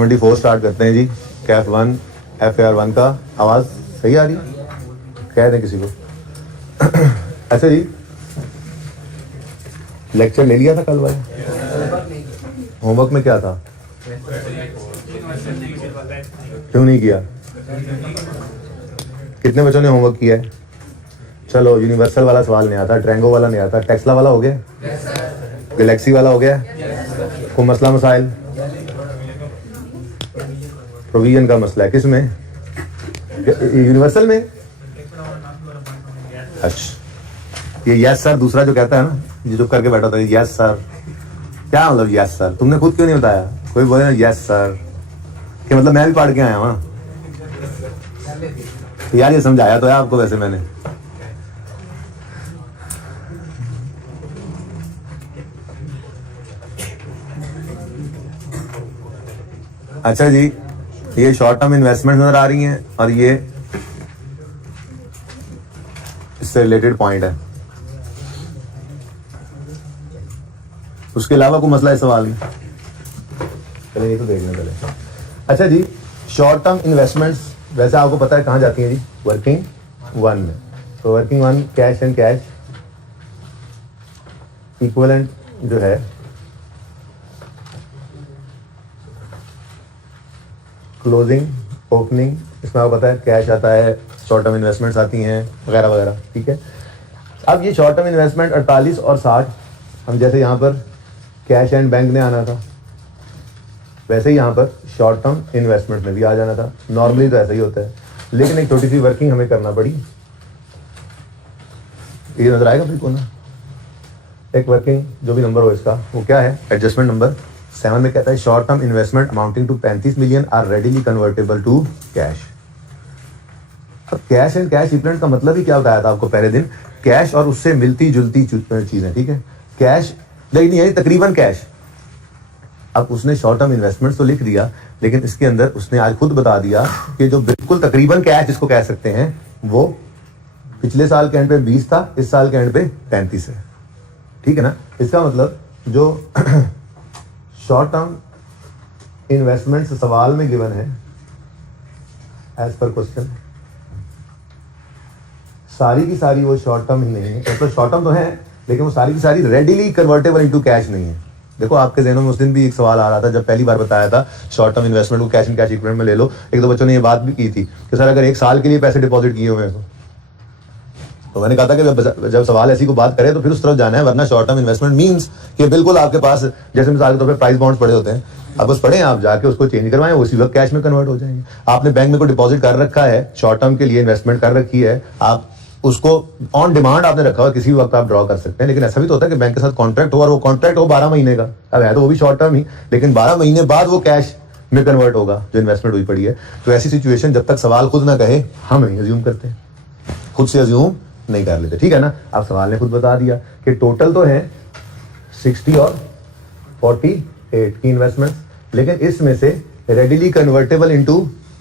74 start करते हैं जी। Kaif 1 FAR1 का आवाज़ सही आ रही है? कह दें किसी को। अच्छा जी, लेक्चर ले लिया था कल भाई? होमवर्क में क्या था? क्यों नहीं किया? कितने बच्चों ने होमवर्क किया है? चलो, यूनिवर्सल वाला सवाल नहीं आता, ट्रैंगो वाला नहीं आता, टेक्सला वाला हो गया, गैलेक्सी वाला हो गया, कोई मसला मसाइल? प्रोविजन का मसला है, किस में? यूनिवर्सल में? अच्छा, ये यस सर दूसरा जो कहता है ना, ये चुप करके बैठा था, यस सर क्या मतलब? यस सर तुमने खुद क्यों नहीं बताया? कोई बोले ना यस सर कि मतलब मैं भी पढ़ के आया वहां। यार ये समझाया तो है आपको वैसे मैंने। अच्छा जी, ये शॉर्ट टर्म इन्वेस्टमेंट नजर आ रही हैं और ये इससे रिलेटेड पॉइंट है। उसके अलावा कोई मसला है सवाल में? चले ये तो देखने चले। अच्छा जी, शॉर्ट टर्म इन्वेस्टमेंट्स वैसे आपको पता है कहाँ जाती हैं जी? वर्किंग 1 में। तो working 1 cash and cash equivalent जो है क्लोजिंग, ओपनिंग, इसमें आपको पता है कैश आता है, शॉर्ट टर्म इन्वेस्टमेंट्स आती हैं वगैरह वगैरह, ठीक है। अब ये शॉर्ट टर्म इन्वेस्टमेंट 48 और 60, हम जैसे यहाँ पर कैश एंड बैंक ने आना था, वैसे ही यहाँ पर शॉर्ट टर्म इन्वेस्टमेंट में भी आ जाना था। नॉर्मली तो ऐसा ही होता है, लेकिन एक छोटी सी वर्किंग हमें करना पड़ी। ये नजर आएगा बिल्कुल ना? एक वर्किंग जो भी नंबर हो इसका, वो क्या है? एडजस्टमेंट नंबर 7 में कहता है short term investment amounting to 35 million are readily convertible to cash. अब कैश एंड कैश इक्विवेलेंट का मतलब ही क्या बताया था आपको पहले दिन? कैश और उससे मिलती जुलती चीजें, ठीक है। कैश लेकिन यही तकरीबन कैश। अब उसने शॉर्ट टर्म इन्वेस्टमेंट तो लिख दिया, लेकिन इसके अंदर उसने आज खुद बता दिया कि जो बिल्कुल तकरीबन कैश जिसको कह सकते हैं, वो पिछले साल के एंड पे 20 था, इस साल के एंड पे 35 है, ठीक है ना। इसका मतलब जो शॉर्ट टर्म इन्वेस्टमेंट सवाल में गिवन है एज पर क्वेश्चन, सारी की सारी वो शॉर्ट टर्म ही नहीं है। मतलब शॉर्ट टर्म तो है, लेकिन वो सारी की सारी रेडिली कन्वर्टेबल इनटू कैश नहीं है। देखो आपके ज़हनों में उस दिन भी एक सवाल आ रहा था जब पहली बार बताया था शॉर्ट टर्म इन्वेस्टमेंट को कैश एंड कैश इक्विवेलेंट में ले लो। एक दो बच्चों ने ये बात भी की थी कि सर अगर 1 साल के लिए पैसे डिपॉजिट किए हुए हैं तो मैंने कहा था कि जब सवाल ऐसी को बात करे तो फिर उस तरफ जाना है, वरना शॉर्ट टर्म इन्वेस्टमेंट मींस कि बिल्कुल आपके पास जैसे मिसाल के तौर पे प्राइस बॉन्ड्स पड़े होते हैं, आप बस पढ़ें, आप जाके उसको चेंज करवाएं, उसी वक्त कैश में कन्वर्ट हो जाएंगे। आपने बैंक में कोई डिपॉजिट कर रखा है, शॉर्ट टर्म के लिए इन्वेस्टमेंट कर रखी है, आप उसको ऑन डिमांड आपने रखा हुआ, किसी भी वक्त आप ड्रॉ कर सकते हैं। लेकिन ऐसा भी तो होता है कि बैंक के साथ कॉन्ट्रैक्ट हो और वो कॉन्ट्रैक्ट हो 12 महीने का। अब है तो वो भी शॉर्ट टर्म ही, लेकिन 12 महीने बाद वो कैश में कन्वर्ट होगा जो इन्वेस्टमेंट हुई पड़ी है। तो ऐसी सिचुएशन जब तक सवाल खुद ना कहे हम नहीं अज्यूम करते, खुद से अज्यूम नहीं कर लेते, ठीक है ना। अब सवाल ने खुद बता दिया कि टोटल तो है 60 और 48 की इन्वेस्टमेंट, लेकिन इसमें से रेडिली कन्वर्टेबल इनटू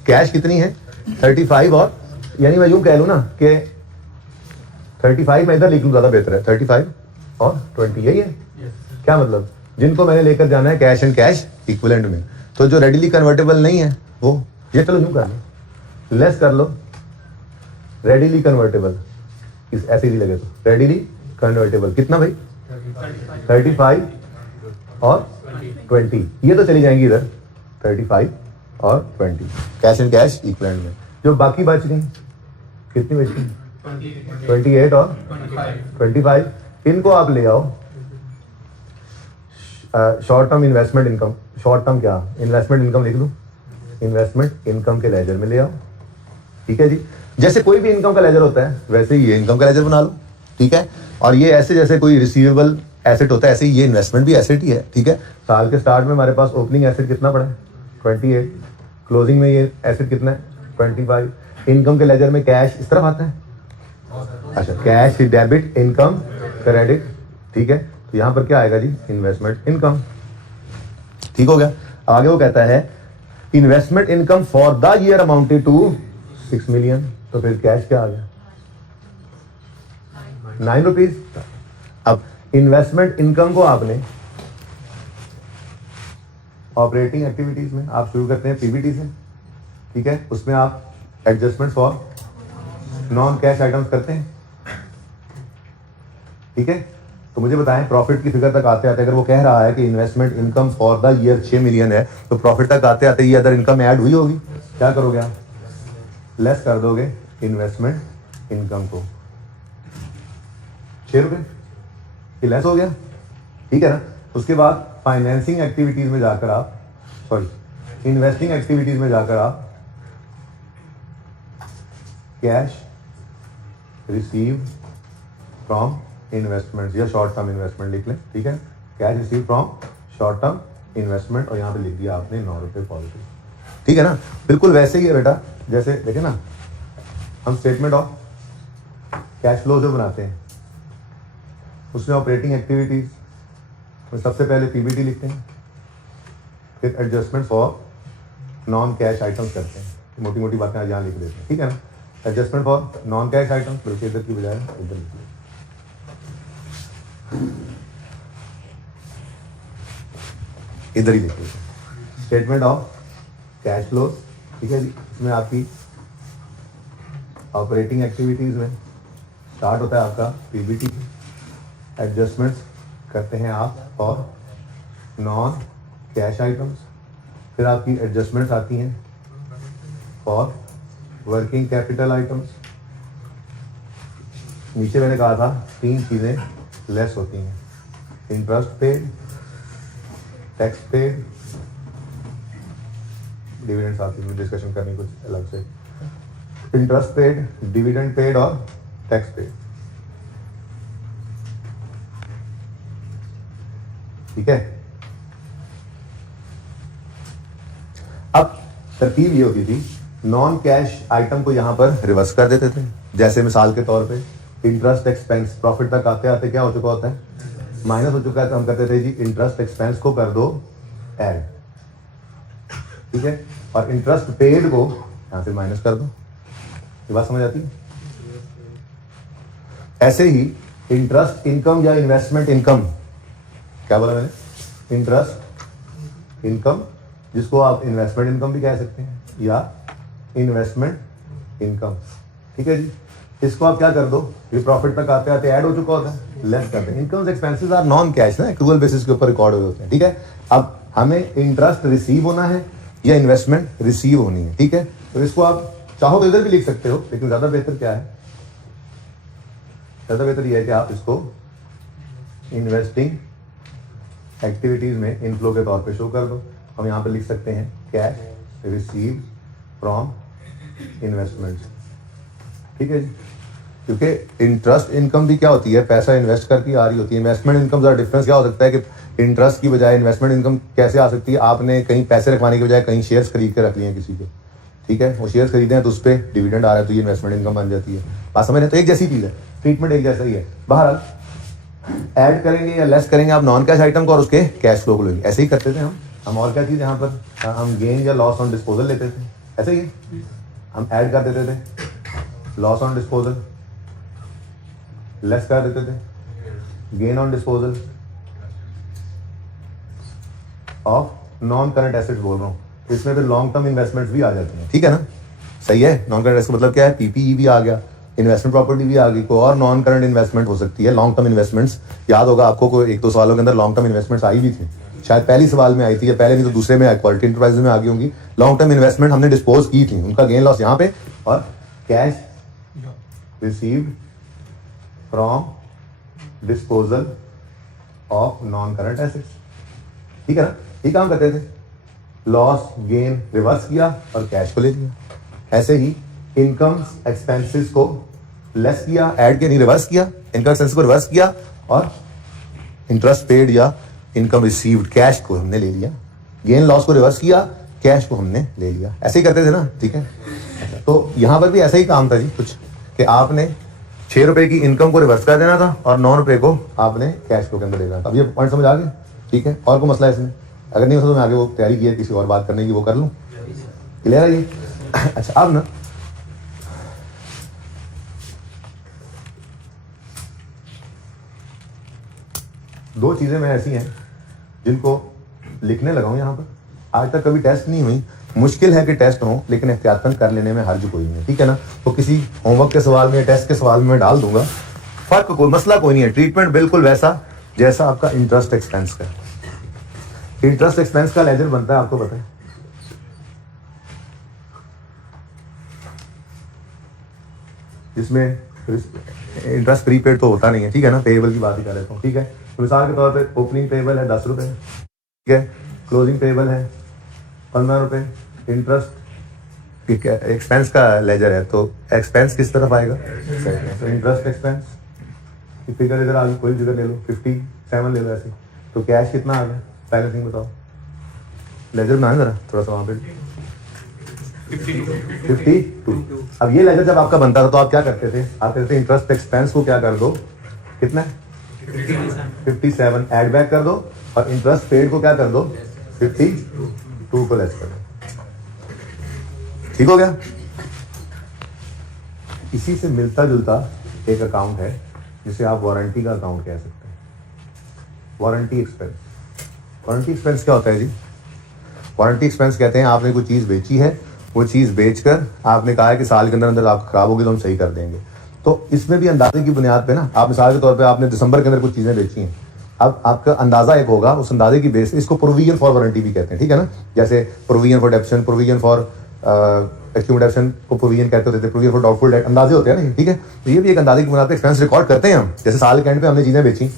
कैश कितनी है? 35 और, यानी मैं यूं कह लूं ना कि 35 में इधर लिख लूं, ज्यादा बेहतर है। 35 और 20 यही है। क्या मतलब? जिनको मैंने लेकर जाना है कैश एंड कैश इक्विवेलेंट में, तो जो रेडिली कन्वर्टेबल नहीं है वो, ये चलो यूं कर लो, लेस कर लो, रेडिली कन्वर्टेबल ऐसे ही लगे तो रेडिली कन्वर्टेबल कितना भाई? 35 और 20, ये तो चली जाएंगी इधर 35 और 20 कैश एंड कैश इक्विवेलेंट में। जो बाकी बच गई कितनी बच गई? 28 और 25, इनको आप ले आओ short term investment income, short term क्या इन्वेस्टमेंट इनकम लिख दूं, इन्वेस्टमेंट इनकम के लेजर में ले आओ, ठीक है जी। जैसे कोई भी इनकम का लेजर होता है वैसे ही ये इनकम का लेजर बना लो, ठीक है। और ये ऐसे जैसे कोई रिसीवेबल एसेट होता है ऐसे ही ये इन्वेस्टमेंट भी एसेट ही है, ठीक है। साल के स्टार्ट में हमारे पास ओपनिंग एसेट कितना पड़ा है? 28, क्लोजिंग में ये एसेट कितना है? 25। इनकम के लेजर में कैश इस तरफ आता है, अच्छा कैश डेबिट इनकम क्रेडिट, ठीक है। तो यहाँ पर क्या आएगा जी? इन्वेस्टमेंट इनकम, ठीक हो गया। आगे वो कहता है investment income for the year amounted to 6 million, तो फिर कैश क्या आ गया? 9 रुपीज। अब इन्वेस्टमेंट इनकम को आपने ऑपरेटिंग एक्टिविटीज में आप शुरू करते हैं पीबीटी से, ठीक है, उसमें आप adjustment for non cash items करते हैं, ठीक है। तो मुझे बताएं प्रॉफिट की फिगर तक आते आते अगर वो कह रहा है कि investment income for the year 6 million है, तो प्रॉफिट तक आते आते ये अदर इनकम ऐड हुई होगी, क्या करोगे आप, लेस कर दोगे इन्वेस्टमेंट इनकम को, 6 रुपए, ये लेस हो गया, ठीक है ना। उसके बाद फाइनेंसिंग एक्टिविटीज में जाकर आप, सॉरी इन्वेस्टिंग एक्टिविटीज में जाकर आप कैश रिसीव फ्रॉम इन्वेस्टमेंट या शॉर्ट टर्म इन्वेस्टमेंट लिख लें, ठीक है, cash receive from short term investment, और यहाँ पे लिख दिया आपने 9 रुपये पॉजिटिव, ठीक है ना। बिल्कुल वैसे ही है बेटा, जैसे देखे ना हम स्टेटमेंट ऑफ कैश फ्लो जो बनाते हैं उसमें ऑपरेटिंग एक्टिविटीज में सबसे पहले पीबीटी लिखते हैं, फिर adjustment for non cash items करते हैं, मोटी मोटी बातें आज यहाँ लिख देते हैं, ठीक है ना। Adjustment for non cash items बल्कि इधर की बजाय इधर लिखिए, इधर ही लिखिए स्टेटमेंट ऑफ कैश फ्लो, ठीक है जी। इसमें आपकी ऑपरेटिंग एक्टिविटीज में स्टार्ट होता है आपका पीबीटी, एडजस्टमेंट्स करते हैं आप और नॉन कैश आइटम्स, फिर आपकी एडजस्टमेंट्स आती हैं फॉर वर्किंग कैपिटल आइटम्स, नीचे मैंने कहा था 3 चीज़ें लेस होती हैं, interest paid, tax paid, dividends आती है, डिस्कशन करनी कुछ अलग से, इंटरेस्ट पेड, डिविडेंड पेड और टैक्स पेड, ठीक है। अब तरकीब ये होती थी, नॉन कैश आइटम को यहां पर रिवर्स कर देते थे, जैसे मिसाल के तौर पे इंटरेस्ट एक्सपेंस प्रॉफिट तक आते आते क्या हो चुका होता है, माइनस हो चुका है, तो हम कहते थे जी इंटरेस्ट एक्सपेंस को कर दो ऐड, ठीक है, और इंटरेस्ट पेड को यहां से माइनस कर दो, ये बात समझ आती है। ऐसे ही इंटरेस्ट इनकम या इन्वेस्टमेंट इनकम, क्या बोला मैंने, इंटरेस्ट इनकम जिसको आप इन्वेस्टमेंट इनकम भी कह सकते हैं या इन्वेस्टमेंट इनकम, ठीक है जी। इसको आप क्या कर दो, ये प्रॉफिट तक आते आते ऐड हो चुका होता है, लेस करते हैं। Incomes expenses are non cash ना, एक्रूअल बेसिस के ऊपर रिकॉर्ड हुए होते हैं, ठीक है। अब हमें इंटरेस्ट रिसीव होना है या इन्वेस्टमेंट रिसीव होनी है, ठीक है। तो इसको आप चाहो तो इधर भी लिख सकते हो, लेकिन ज्यादा बेहतर क्या है, ज्यादा बेहतर यह है कि आप इसको इन्वेस्टिंग एक्टिविटीज में इनफ्लो के तौर पे शो कर दो। हम यहाँ पे लिख सकते हैं कैश रिसीव फ्रॉम इन्वेस्टमेंट्स, ठीक है जी, क्योंकि इंटरेस्ट इनकम भी क्या होती है, पैसा इन्वेस्ट करके आ रही होती है। इन्वेस्टमेंट इनकम का डिफरेंस क्या हो सकता है कि इंटरेस्ट की बजाय इन्वेस्टमेंट इनकम कैसे आ सकती है, आपने कहीं पैसे रखवाने की बजाय कहीं शेयर्स खरीद के रख लिए हैं किसी के, ठीक है, वो शेयर्स खरीदे हैं तो उस पर डिविडेंड आ रहा है, तो ये इन्वेस्टमेंट इनकम बन जाती है। बात समझ रहे हैं, तो एक जैसी चीज़ है, ट्रीटमेंट एक जैसा ही है। बहरहाल ऐड करेंगे या लेस करेंगे आप नॉन कैश आइटम को और उसके कैश फ्लो को लेंगे, ऐसे ही करते थे हम और क्या चीज़ यहाँ पर हम गेन या लॉस ऑन डिस्पोजल लेते थे, ऐसे ही हम ऐड कर देते थे लॉस ऑन डिस्पोजल, लेस कर देते थे gain on disposal of non current assets बोल रहा हूँ, इसमें फिर लॉन्ग टर्म इन्वेस्टमेंट्स भी आ जाती हैं, ठीक है ना, सही है। नॉन करंट एसेट मतलब क्या है, पीपीई भी आ गया, इन्वेस्टमेंट प्रॉपर्टी भी आ गई, कोई और नॉन करंट इन्वेस्टमेंट हो सकती है, लॉन्ग टर्म इन्वेस्टमेंट्स। याद होगा आपको कोई 1-2 सालों के अंदर लॉन्ग टर्म इन्वेस्टमेंट्स आई भी थी, शायद पहली सवाल में आई थी या पहले नहीं तो दूसरे में क्वालिटी इंटरप्राइजेज में आ गई होंगी। लॉन्ग टर्म इन्वेस्टमेंट हमने डिस्पोज की थी, उनका गेन लॉस यहाँ पे, और cash received from disposal of non current assets, ठीक है ना, ये काम करते थे, लॉस गेन रिवर्स किया और कैश को ले लिया। ऐसे ही इनकम एक्सपेंसेस को लेस किया, ऐड किया नहीं रिवर्स किया, इनकम एक्सपेंसेस को रिवर्स किया और इंटरेस्ट पेड या इनकम रिसीव्ड कैश को हमने ले लिया, गेन लॉस को रिवर्स किया, कैश को हमने ले लिया, ऐसे ही करते थे ना, ठीक है। तो यहाँ पर भी ऐसा ही काम था जी कुछ, कि आपने 6 रुपए की इनकम को रिवर्स कर देना था और 9 रुपए को आपने कैश फ्लो के अंदर लेना था। अब ये पॉइंट समझ आ गया, ठीक है। और कोई मसला है इसमें, अगर नहीं हो तो मैं आगे वो तैयारी की है किसी और बात करने की, वो कर लूँ, क्लियर है ये। अच्छा अब ना दो चीजें मैं ऐसी हैं जिनको लिखने लगा हूं यहाँ पर, आज तक कभी टेस्ट नहीं हुई, मुश्किल है कि टेस्ट हो, लेकिन एहतियातन कर लेने में हर्ज कोई नहीं है, ठीक है ना। तो किसी होमवर्क के सवाल में या टेस्ट के सवाल में मैं डाल दूंगा, फर्क कोई मसला कोई नहीं है। ट्रीटमेंट बिल्कुल वैसा जैसा आपका इंटरेस्ट एक्सपेंस का। इंटरेस्ट एक्सपेंस का लेजर बनता है, आपको पता है, जिसमें इंटरेस्ट प्रीपेड तो होता नहीं है, ठीक है ना, पेएबल की बात ही कर लेता हूँ, ठीक है। तो मिसाल के तौर पे ओपनिंग पेएबल है 10 रुपये, ठीक है, क्लोजिंग पेएबल है 15 रुपये, इंटरेस्ट एक्सपेंस का लेजर है, तो एक्सपेंस किस तरफ आएगा, तो इंटरेस्ट एक्सपेंस की फिगर इधर आ गई, कोई फिगर ले लो, 57 ले लो ऐसे, तो कैश कितना आ गया, पहले थिंग बताओ, लेजर बनाए जरा थोड़ा सा वहाँ पे, 52। अब ये लेजर जब आपका बनता था तो आप क्या करते थे, आप कहते थे इंटरेस्ट एक्सपेंस को क्या कर दो, कितना 57 ऐड बैक कर दो, और इंटरेस्ट पेड को क्या कर दो 52 को लेस कर दो, ठीक हो गया। इसी से मिलता जुलता एक अकाउंट है जिसे आप वारंटी का अकाउंट कह सकते हैं, वारंटी एक्सपेंस। वारंटी एक्सपेंस क्या होता है जी, वारंटी एक्सपेंस कहते हैं आपने कोई चीज़ बेची है, वो चीज़ बेचकर आपने कहा है कि साल के अंदर अंदर आप खराब होगी तो हम सही कर देंगे, तो इसमें भी अंदाजे की बुनियाद पे ना, आप मिसाल के तौर पे आपने दिसंबर के अंदर कुछ चीज़ें बेची हैं, अब आपका अंदाजा एक होगा, उस अंदाजे की बेस, इसको प्रोविजन फॉर वारंटी भी कहते हैं, ठीक है ना। जैसे provision for depreciation, provision for एक्सक्यूमेशन को प्रोविजन कहते होते थे, प्रोविजन फॉर डाउटफुल डेट, अंदाजे होते हैं ना, ठीक है। तो ये भी एक अंदाजे की बुनियाद पे एक्सपेंस रिकॉर्ड करते हैं हम। जैसे साल के एंड पे हमने चीज़ें बेची,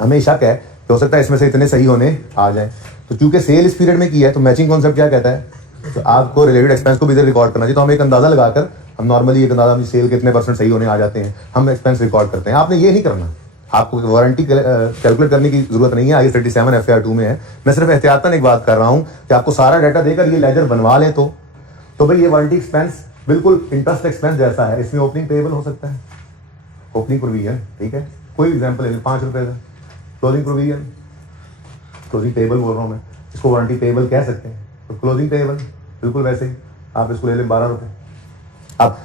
हमें शक है कि हो सकता है इसमें से इतने सही होने आ जाए, तो चूंकि सेल इस पीरियड में की है, तो मैचिंग कॉन्सेप्ट क्या कहता है, तो आपको रिलेटेड एक्सपेंस को भी इधर रिकॉर्ड करना चाहिए। तो हम एक अंदाजा लगाकर, हम नॉर्मली एक अंदाजा, सेल कितने % सही होने आ जाते हैं, हम एक्सपेंस रिकॉर्ड करते हैं। आपने ये नहीं करना, आपको वारंटी कैलकुलेट करने की जरूरत नहीं है, आगे 37 FAR 2 में है। मैं सिर्फ एहतियातन एक बात कर रहा हूँ कि आपको सारा डाटा देकर ये लेजर बनवा लें, तो भाई ये वारंटी एक्सपेंस बिल्कुल इंटरेस्ट एक्सपेंस जैसा है। इसमें ओपनिंग पेएबल हो सकता है, ओपनिंग प्रोविजन, ठीक है, कोई एग्जाम्पल ले लें 5 रुपये का, क्लोजिंग प्रोविजन, क्लोजिंग पेएबल बोल रहा हूँ मैं, इसको वारंटी पेएबल कह सकते हैं। तो क्लोजिंग पेएबल बिल्कुल वैसे ही आप इसको ले लें 12 रुपये। अब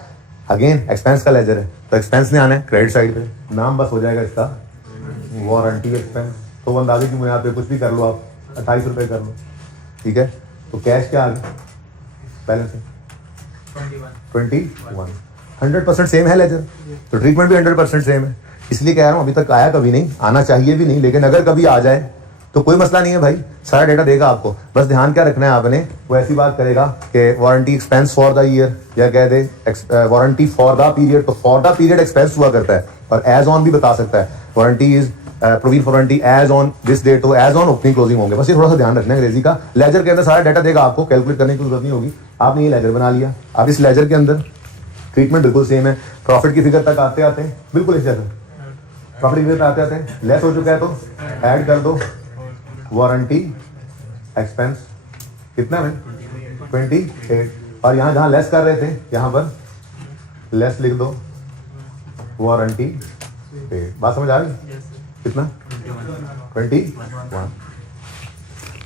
अगेन एक्सपेंस का लेजर है, तो एक्सपेंस ने आना है क्रेडिट साइड पे, नाम बस हो जाएगा इसका वारंटी एक्सपेंस। तो अंदाजे की बुनियाद पे कुछ भी कर लो, आप 28 रुपये कर लो, ठीक है। तो कैश क्या आ गया, बैलेंस 21, 100% सेम है लेजर, तो ट्रीटमेंट भी 100% सेम है। इसलिए कह रहा हूँ अभी तक आया कभी नहीं, आना चाहिए भी नहीं, लेकिन अगर कभी आ जाए तो कोई मसला नहीं है भाई, सारा डेटा देगा आपको। बस ध्यान क्या रखना है आपने, वो ऐसी बात करेगा कि warranty expense for the year, या कह दे वारंटी फॉर द पीरियड, तो फॉर द पीरियड एक्सपेंस हुआ करता है, और एज ऑन भी बता सकता है, warranty is provision for warranty as on this date, तो एज ऑन ओपनिंग क्लोजिंग होंगे। बस ये थोड़ा सा ध्यान रखना है अंग्रेजी का। लेजर के अंदर सारा डाटा देगा आपको, कैलकुलेट करने की जरूरत नहीं होगी। आपने ये लेजर बना लिया, अब इस लेजर के अंदर ट्रीटमेंट बिल्कुल सेम है। प्रॉफिट की फिगर तक आते आते बिल्कुल इस जैसा, प्रॉफिट की फिगर आते आते लेस हो चुका है तो ऐड कर दो वारंटी एक्सपेंस, कितना है 28, और यहाँ जहाँ लेस कर रहे थे यहाँ पर लेस लिख दो वारंटी पेड। बात समझ आ गई, कितना 21।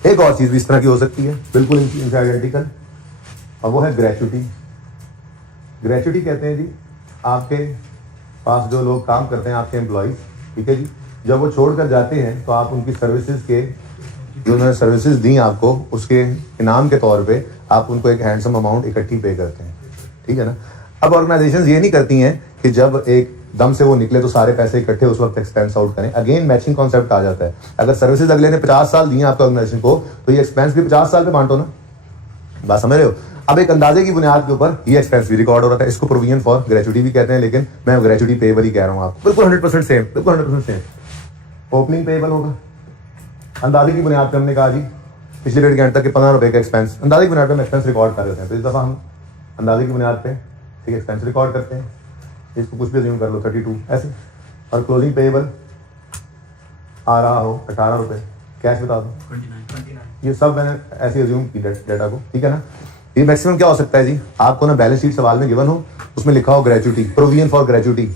एक और चीज भी इस तरह की हो सकती है बिल्कुल इनसे आइडेंटिकल, और वो है ग्रेचुटी। ग्रेचुटी कहते हैं जी आपके पास जो लोग काम करते हैं, आपके एम्प्लॉइज, ठीक है जी, जब वो छोड़ कर जाते हैं तो आप उनकी सर्विसेज के, जो उन्होंने सर्विसेज दी आपको, उसके इनाम के तौर पे आप उनको एक हैंडसम अमाउंट इकट्ठी पे करते हैं, ठीक है ना। अब ऑर्गेनाइजेशंस ये नहीं करती हैं कि जब एक दम से वो निकले तो सारे पैसे इकट्ठे उस वक्त एक्सपेंस आउट करें। अगेन मैचिंग कॉन्सेप्ट आ जाता है। अगर सर्विसेज अगले ने 50 साल दी हैं आपको ऑर्गेनाइजेशन को, तो ये एक्सपेंस भी 50 साल पे बांटो ना, बात समझ रहे हो। अब एक अंदाजे की बुनियाद के ऊपर ये एक्सपेंस भी रिकॉर्ड हो रहा था, इसको प्रोविजन फॉर ग्रेचुटी भी कहते हैं, लेकिन मैं ग्रेचुटी पेएबल ही कह रहा हूँ आपको, बिल्कुल 100% सेम, बिल्कुल 100% सेम। ओपनिंग पेएबल होगा, अंदाजे की बुनियाद पर हमने कहा जी पिछले डेढ़ घंटे तक के 15 रुपये का एक्सपेंस, अंदाजे की बुनियाद पर हम एक्सपेंस रिकॉर्ड कर रहे हैं, तो इस दफ़ा हम अंदाजे की बुनियाद पे ठीक एक्सपेंस रिकॉर्ड करते हैं, इसको कुछ भी अज्यूम कर लो 32 ऐसे, और क्लोजिंग पेएबल आ रहा हो 18 रुपये, कैश बता दो 29। ये सब मैंने ऐसे अज्यूम की डेटा को, ठीक है ना। ये मैक्सिमम क्या हो सकता है जी, आपको ना बैलेंस शीट सवाल में गिवन हो, उसमें लिखा हो ग्रेचुटी, प्रोविजन फॉर ग्रेचुटी,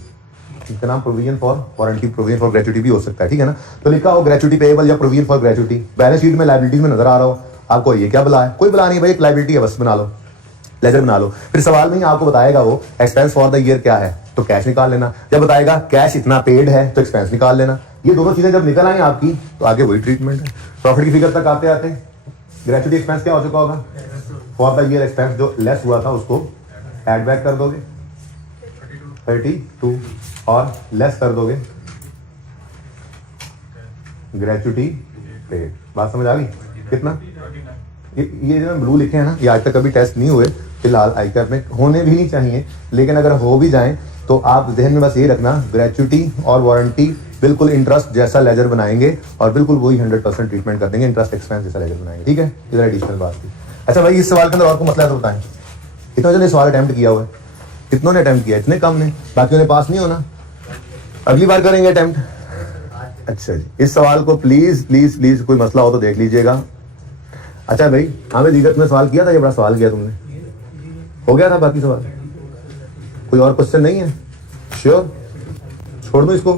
इसका नाम provision for warranty, provision for gratuity भी हो सकता है, ठीक है ना। तो लिखा हो ग्रेचुटी पेएबल या provision for gratuity, balance sheet में लायबिलिटीज में नजर आ रहा हो आपको, ये क्या बला है, कोई बला नहीं भाई, एक लायबिलिटी है, बस बना लो, लेजर बना लो। फिर सवाल में ही आपको बताएगा वो एक्सपेंस फॉर द ईयर क्या है, तो कैश निकाल लेना। जब बताएगा कैश इतना पेड है तो एक्सपेंस निकाल लेना। ये दोनों चीजें जब निकल आए आपकी, तो आगे वही ट्रीटमेंट है। प्रॉफिट की फिगर तक आते आते ग्रेचुटी एक्सपेंस क्या हो चुका होगा, फॉर द ईयर एक्सपेंस जो लेस हुआ था उसको एड बैक कर दोगे 32 और लेस कर दोगे ग्रेचुटी पेड। बात समझ आ गई कितना? ये जो ब्लू लिखे हैं ना, ये आज तक कभी टेस्ट नहीं हुए फिलहाल आईकैप में, होने भी नहीं चाहिए, लेकिन अगर हो भी जाएं तो आप जहन में बस ये रखना ग्रेचुटी और वारंटी बिल्कुल इंटरेस्ट जैसा लेजर बनाएंगे और बिल्कुल वही 100% ट्रीटमेंट कर देंगे, इंटरेस्ट एक्सपेंस जैसा लेजर बनाएंगे। ठीक है, इधर एडिशनल बात थी। अच्छा भाई, इस सवाल के अंदर और को मसला है तो बताएं, कितनों ने सवाल अटेम्प्ट किया हुआ है? कितनों ने अटेम्प्ट किया? इतने कम ने, बाकियों ने पास नहीं होना, अगली बार करेंगे अटेम्प्ट। अच्छा जी, इस सवाल को प्लीज प्लीज प्लीज कोई मसला हो तो देख लीजिएगा। अच्छा भाई, हमें दीगर तुमने सवाल किया था, ये बड़ा सवाल किया तुमने, हो गया था बाकी सवाल? कोई और क्वेश्चन नहीं है? श्योर, छोड़ दो इसको।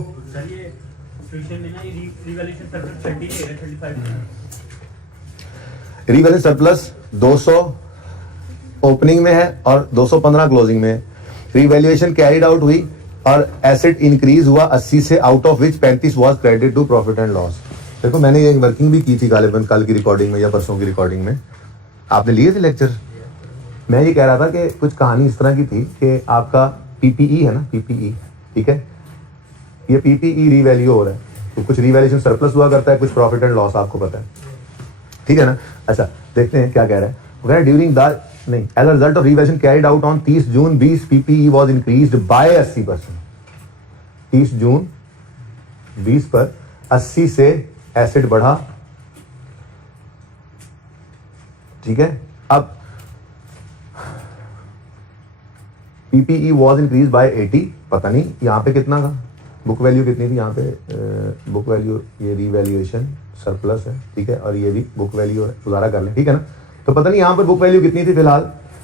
रिवैल्यूएशन सरप्लस 200 ओपनिंग में है और 215 क्लोजिंग में है। रिवैल्यूएशन कैरिड आउट हुई और एसेट इंक्रीज हुआ 80 से, out of which 35 was credit to profit and loss. देखो मैंने ये वर्किंग भी की थी गालिबन कल की रिकॉर्डिंग में या परसों की रिकॉर्डिंग में, आपने लिए थे लेक्चर। मैं ये कह रहा था कि कुछ कहानी इस तरह की थी कि आपका पीपीई है ना, पीपीई, ठीक है, ये पीपीई रीवैल्यू हो रहा है, तो कुछ रीवैल्यूएशन सरप्लस हुआ करता है, कुछ प्रॉफिट एंड लॉस, आपको पता है, ठीक है ना। अच्छा देखते हैं क्या कह रहा है, वो कह रहा है ड्यूरिंग द नहीं as a result of revaluation carried out on 30 June 20 PPE was increased by 80%। 30 जून 20 पर 80 से एसेट बढ़ा, ठीक है। अब पीपीई वाज इंक्रीज बाय 80, पता नहीं यहाँ पे कितना था, बुक वैल्यू कितनी थी यहाँ पे, बुक वैल्यू ये रीवैल्यूएशन सरप्लस है, ठीक है, और ये भी बुक वैल्यू है, गुजारा कर लें, ठीक है ना। तो पता नहीं यहाँ पर बुक वैल्यू कितनी थी, फिलहाल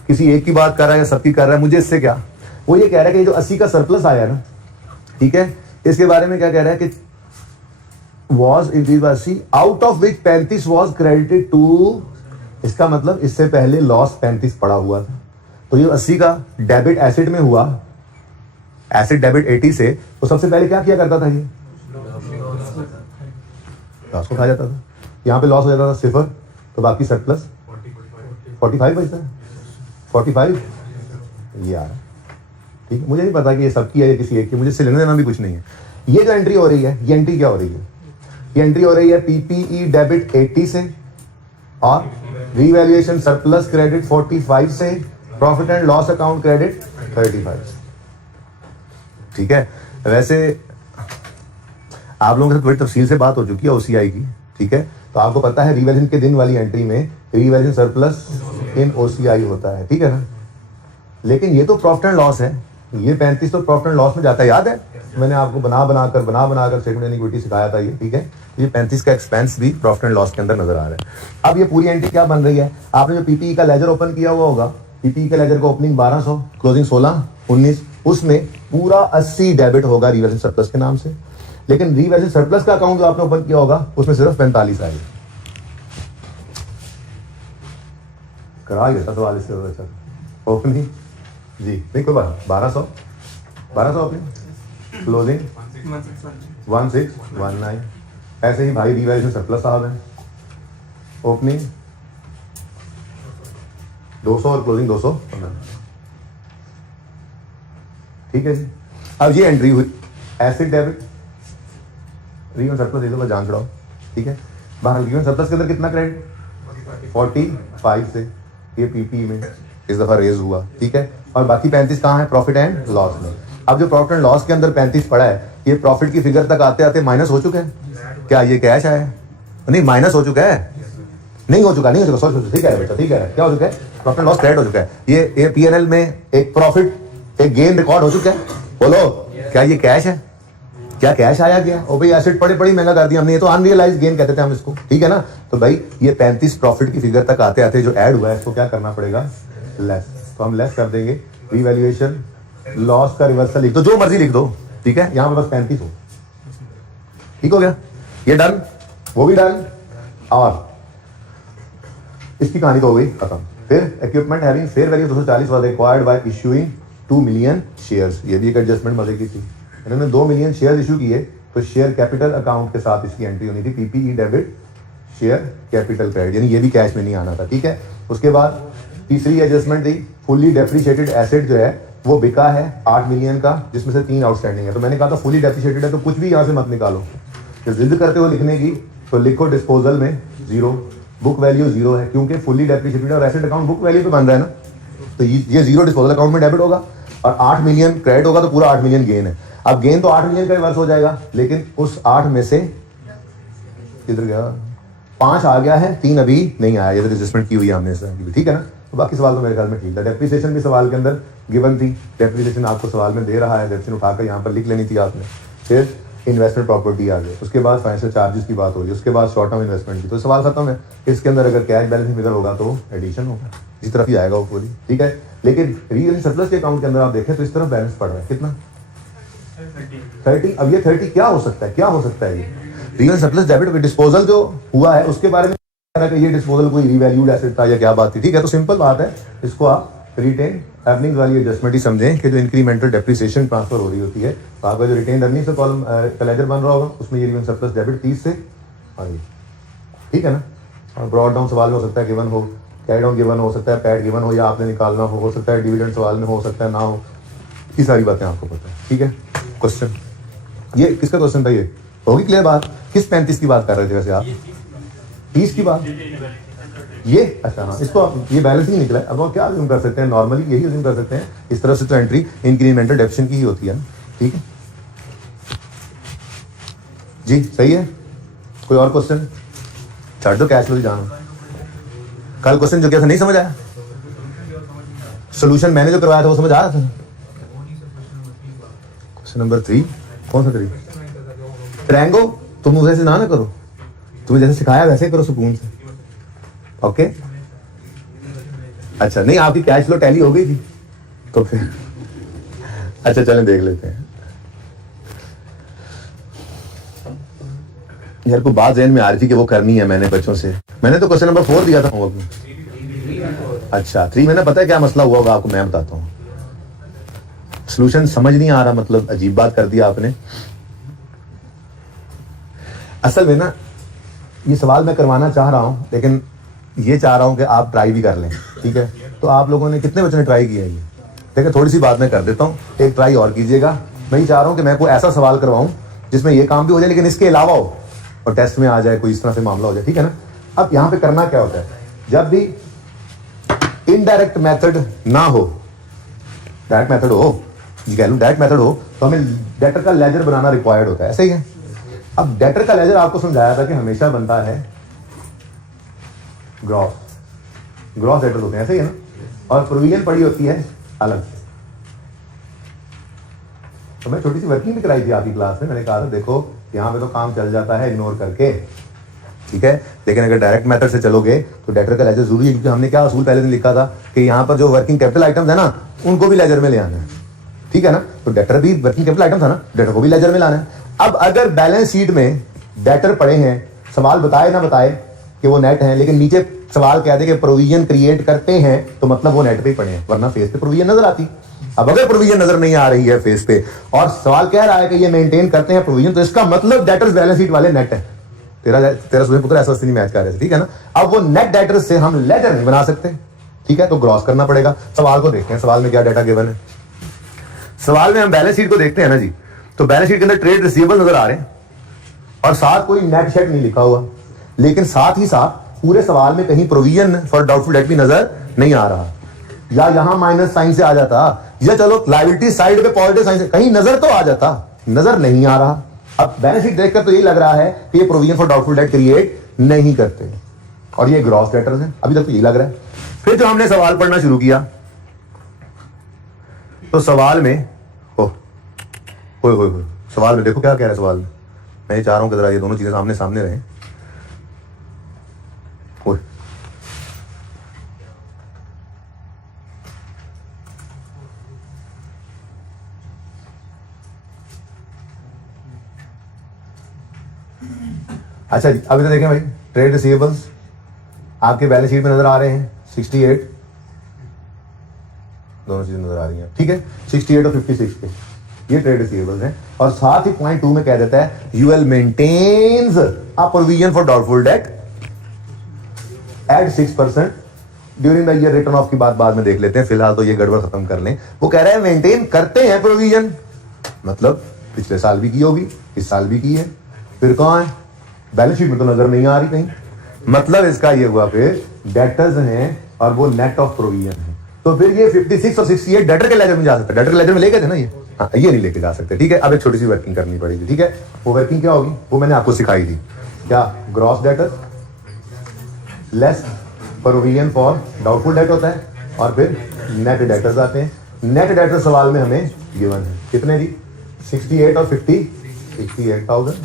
किसी एक की बात कर रहा है या सबकी कर रहा है, मुझे इससे क्या। वो ये कह रहा है कि जो 80 का सरप्लस आया ना, ठीक है, इसके बारे में क्या कह रहा है कि was increased by 80 out of which 35 was credited to, इसका मतलब इससे पहले लॉस 35 पड़ा हुआ था, तो ये 80 का डेबिट एसेट में हुआ, एसेट डेबिट 80 से, तो सबसे पहले क्या किया करता था, ये लॉस को खा जाता था, यहाँ पे लॉस हो जाता था सिफर, तो बाकी सरप्लस 45 बचता है, 45 ये आ रहा है, ठीक है। मुझे नहीं पता कि ये सबकी है या किसी एक की, मुझे इससे लेना देना भी कुछ नहीं है। ये जो एंट्री हो रही है, ये एंट्री क्या हो रही है, ये एंट्री हो रही है पीपीई डेबिट 80 से और रीवैल्यूएशन सरप्लस क्रेडिट 45 से, profit and loss account credit 35, ठीक है। वैसे आप लोगों के साथ बड़ी तफसील से बात हो चुकी है ओसीआई की, ठीक है, तो आपको पता है रीवैल्यूएशन के दिन वाली एंट्री में रीवैल्यूएशन सरप्लस इन ओसीआई होता है, ठीक है ना। लेकिन ये तो प्रॉफिट एंड लॉस है, ये 35 तो प्रॉफिट एंड लॉस में जाता है, याद है मैंने आपको बना बनाकर स्टेटमेंट एंड इक्विटी सिखाया था ये, ठीक है। ये 35 का एक्सपेंस भी प्रॉफिट एंड लॉस के अंदर नजर आ रहा है। अब ये पूरी एंट्री क्या बन रही है, आपने जो पीपीई का लेजर ओपन किया हुआ होगा, पीपीई का लेजर का ओपनिंग 1200, क्लोजिंग 16, 19, उसमें पूरा 80 डेबिट होगा रीवैल्यूएशन सरप्लस के नाम से, लेकिन रीवैल्यूएशन सरप्लस का अकाउंट जो आपने ओपन किया होगा उसमें सिर्फ 45 आएगा। करा ही सवाल इससे अच्छा ओपनिंग जी, नहीं कोई बात, 1200 ओपनिंग, क्लोजिंग 1619, ऐसे ही भाई रीवैल्यूएशन सरप्लस साहब है, ओपनिंग 200 और क्लोजिंग 200, ठीक है जी। अब ये एंट्री हुई एसेट डेबिट रीवैल्यूएशन सरप्लस, ये तो बस जान छुड़ाओ, ठीक है। बाहर रीवैल्यूएशन सरप्लस के अंदर कितना क्रेडिट 45 से, ये पीपी में इस दफा रेज हुआ, ठीक है, और बाकी 35 कहाँ है, प्रॉफिट एंड लॉस में। अब जो प्रॉफिट एंड लॉस के अंदर 35 पड़ा है, ये प्रॉफिट की फिगर तक आते आते माइनस हो चुका है, क्या ये कैश आया है, नहीं माइनस हो चुका है, नहीं हो चुका सॉरी, ठीक है बेटा, ठीक है, क्या हो चुका है, प्रॉफिट एंड लॉस क्रेडिट हो चुका है, ये पीएनएल में एक प्रॉफिट एक गेन रिकॉर्ड हो चुका है, बोलो क्या ये कैश है, क्या कैश आया गया, ओ भाई एसेट पड़ी महंगा कर दिया हमने, ये तो अनरियलाइज गेन कहते थे हम इसको, ठीक है ना। तो भाई ये 35 प्रॉफिट की फिगर तक आते आते जो ऐड हुआ है इसको क्या करना पड़ेगा, लेस, तो हम लेस कर देंगे, रीवैल्यूएशन लॉस का रिवर्सल लिख दो, जो मर्जी लिख दो, ठीक है, यहां पे बस 35 हो, ठीक हो गया, ये डन, वो भी डन, और इसकी कहानी तो हो गई खत्म। फिर equipment having fair value 240 was acquired by issuing 2 million shares, ये भी एक एडजस्टमेंट मजे की थी, इन्होंने 2 मिलियन शेयर इशू किए, तो शेयर कैपिटल अकाउंट के साथ इसकी एंट्री होनी थी, PPE debit share capital credit, यानी ये भी कैश में नहीं आना था, ठीक है। उसके बाद तीसरी एडजस्टमेंट थी, फुल्ली डेप्रिशिएटेड एसेट जो है वो बिका है 8 मिलियन का, जिसमें से 3 आउटस्टैंडिंग है। तो मैंने कहा था फुली डेप्रिशिएटेड है तो कुछ भी यहाँ से मत निकालो, जब जिद करते हो लिखने की तो लिखो डिस्पोजल में 0, बुक वैल्यू 0 है, क्योंकि फुली डेप्रिशिएटेड और एसेट अकाउंट बुक वैल्यू पे बन रहा है ना, तो ये 0 डिस्पोजल अकाउंट में डेबिट होगा और 8 मिलियन क्रेडिट होगा, तो पूरा 8 मिलियन गेन है। अब गेन तो 8 मिलियन का रिवर्स हो जाएगा, लेकिन उस 8 में से किधर गया, 5 आ गया है, 3 अभी नहीं आया, ये तो एडजस्टमेंट की हुई है हमने इसमें, ठीक है ना। तो बाकी सवाल तो मेरे ख्याल में ठीक था। डेप्रिसिएशन भी सवाल के अंदर गिवन थी, डेप्रिसिएशन आपको सवाल में दे रहा है, डेप्रिसिएशन उठाकर यहाँ पर लिख लेनी थी आपने। फिर इन्वेस्टमेंट प्रॉपर्टी आ गई, उसके बाद फाइनेंशियल चार्जेस की बात होगी, उसके बाद शॉर्ट टर्म इन्वेस्टमेंट की, तो सवाल खत्म है। इसके अंदर अगर कैश बैलेंस फिगर होगा तो एडिशन होगा, इस तरफ ही आएगा वो पूरी, ठीक है। लेकिन रीजन सरप्लस के अकाउंट के अंदर आप देखें तो इस तरफ बैलेंस पड़ रहा है कितना, 30। अब ये 30 क्या हो सकता है, क्या हो सकता है ये रीजन सरप्लस डेबिट डिस्पोजल जो हुआ है उसके बारे में कि ये डिस्पोजल कोई रीवैल्यूड एसेट था या क्या बात थी, ठीक है। तो सिंपल बात है, इसको आप रिटेन अर्निंग्स वाली एडजस्टमेंट ही समझें कि जो इंक्रीमेंटल डेप्रिसिएशन ट्रांसफर हो रही होती है, तो आपका जो रिटेन अर्निंग्स का कॉलम कलेजर बन रहा होगा उसमें ये रीजन सरप्लस डेबिट 30 से आगे, ठीक है ना। और ब्रॉड डाउन सवाल में हो सकता है गिवन हो, कैरी डाउन गिवन हो सकता है, पैड गिवन हो या आपने निकालना हो सकता है, डिविडेंड सवाल में हो सकता है ना हो, ये सारी बातें आपको पता है, ठीक है। क्वेश्चन ये किसका क्वेश्चन था, ये होगी क्लियर बात। किस 35 की बात कर रहे थे वैसे आप, 30 की बात, ये अच्छा हाँ, इसको आप ये बैलेंस ही निकला है। अब आप क्या अज्यूम कर सकते हैं, नॉर्मली यही अज्यूम कर सकते हैं, इस तरह से तो एंट्री इंक्रीमेंटल डेफिशिएंसी की ही होती है, ठीक है जी, सही है। कोई और क्वेश्चन, छाड़ दो कैश फ्लो जानो। कल क्वेश्चन जो क्या था नहीं समझ आया, सोल्यूशन मैंने जो करवाया था वो समझ आया था। क्वेश्चन नंबर 3 कौन सा 3, ट्रायंगो, तुम वैसे ना करो, तुम्हें जैसे सिखाया वैसे करो सुकून से, ओके। अच्छा नहीं, आपकी कैश फ्लो टैली हो गई थी तो फिर अच्छा चलें देख लेते हैं। यार को बात ज़हन में आ रही थी कि वो करनी है मैंने बच्चों से, मैंने तो क्वेश्चन नंबर 4 दिया था होमवर्क में। अच्छा 3 में ना पता है क्या मसला हुआ होगा आपको मैं बताता हूँ, सोल्यूशन समझ नहीं आ रहा, मतलब अजीब बात कर दिया आपने। असल में ना ये सवाल मैं करवाना चाह रहा हूं, लेकिन ये चाह रहा हूं कि आप ट्राई भी कर लें, ठीक है। तो आप लोगों ने कितने बच्चों ने ट्राई किया है ये, देखिए थोड़ी सी बात मैं कर देता हूँ, एक ट्राई और कीजिएगा। मैं ये चाह रहा हूं कि मैं कोई ऐसा सवाल करवाऊं जिसमें ये काम भी हो जाए लेकिन इसके अलावा हो और टेस्ट में आ जाए, कोई इस तरह से मामला हो जाए, ठीक है ना। अब यहाँ पे करना क्या होता है, जब भी इनडायरेक्ट मेथड ना हो, डायरेक्ट मेथड हो, कह लूँ डायरेक्ट मेथड हो, तो हमें डेटर का लेजर बनाना रिक्वायर्ड होता है, ऐसे ही है। अब डेटर का लेजर आपको समझाया था कि हमेशा बनता है ग्रॉस डेटर होते हैं, ऐसे ही है ना, और प्रोविजन पड़ी होती है अलग से। तो मैं छोटी सी वर्किंग भी कराई थी आपकी क्लास में, मैंने कहा था देखो यहाँ पे तो काम चल जाता है इग्नोर करके, ठीक है, लेकिन अगर डायरेक्ट मेथड से चलोगे तो डेटर का लेजर जरूरी है, क्योंकि हमने क्या असूल पहले दिन लिखा था कि यहाँ पर जो वर्किंग कैपिटल आइटम्स है ना उनको भी लेजर में ले आना है, ठीक है ना। तो डेटर भी वर्किंग कैपिटल आइटम था ना, डेटर को भी लेजर में लाना है। अब अगर बैलेंस शीट में डेटर पड़े हैं, सवाल बताए ना बताए कि वो नेट है, लेकिन नीचे सवाल कह दे कि प्रोविजन क्रिएट करते हैं, तो मतलब वो नेट पे ही पड़े हैं, वरना फेस पे प्रोविजन नजर आती। अब अगर प्रोविजन नजर नहीं आ रही है फेस पे और सवाल कह रहा है कि ये मेंटेन करते हैं प्रोविजन, तो इसका मतलब डेटर्स बैलेंस शीट वाले नेट है। तेरा सुबह पुत्र ऐसा नहीं मैच कर रहे थे, ठीक है ना। अब वो नेट डेटर्स से हम लेजर नहीं बना सकते, ठीक है, तो ग्रॉस करना पड़ेगा। सवाल को देखते हैं, सवाल में क्या डाटा गिवन है। सवाल में हम बैलेंस शीट को देखते हैं ना जी, तो बैलेंस शीट के अंदर ट्रेड रिसीवेबल नजर आ रहे हैं और साथ कोई नेट शेड नहीं लिखा हुआ, लेकिन साथ ही साथ पूरे सवाल में कहीं प्रोविजन फॉर डाउटफुल डेट भी नजर नहीं आ रहा, या यहां माइनस साइन से आ जाता, या चलो लायबिलिटी साइड पे पॉजिटिव साइन से कहीं नजर तो आ जाता, नजर नहीं आ रहा। अब बैलेंस शीट देखकर तो यही लग रहा है कि ये provision for doubtful date create नहीं करते और ये ग्रॉस डेटर्स हैं, अभी तक तो यही लग रहा है। फिर जो हमने सवाल पढ़ना शुरू किया तो सवाल में हो सवाल में देखो क्या कह रहा है सवाल में, मैं ये चाह रहा हूं कि जरा ये दोनों चीजें सामने सामने रहें। अच्छा जी, अभी तो देखें भाई, ट्रेड रिसीवेबल्स आपके बैलेंस शीट में नजर आ रहे हैं 68, दोनों चीजें नजर आ रही हैं, ठीक है, 68 और 56 के ये ट्रेड रिसीवेबल्स हैं। और साथ ही पॉइंट 2 में कह देता है you will maintains a provision for doubtful debt at 6% during the year. Written off की बात बाद में देख लेते हैं, फिलहाल तो ये गड़बड़ खत्म कर लें। वो कह रहा है मेंटेन करते हैं प्रोविजन, मतलब पिछले साल भी की होगी, इस साल भी की है, फिर कहाँ है? बैलेंस शीट में तो नजर नहीं आ रही कहीं। मतलब इसका ये हुआ फिर डेटर्स हैं और वो नेट ऑफ प्रोविजन है। तो फिर ये 56 और 68 डेटर के लेजर में जा सकता है। डेटर के लेजर में लेके थे ना ये, हाँ ये नहीं लेके जा सकते, ठीक है। अब एक छोटी सी वर्किंग करनी पड़ेगी, ठीक है। वो वर्किंग क्या होगी वो मैंने आपको सिखाई थी, क्या gross debtor less provision for doubtful date होता है, और फिर नेट डेटर्स आते हैं। नेट डेटर सवाल में हमें गिवन है कितने जी, 68 और 50, 68,000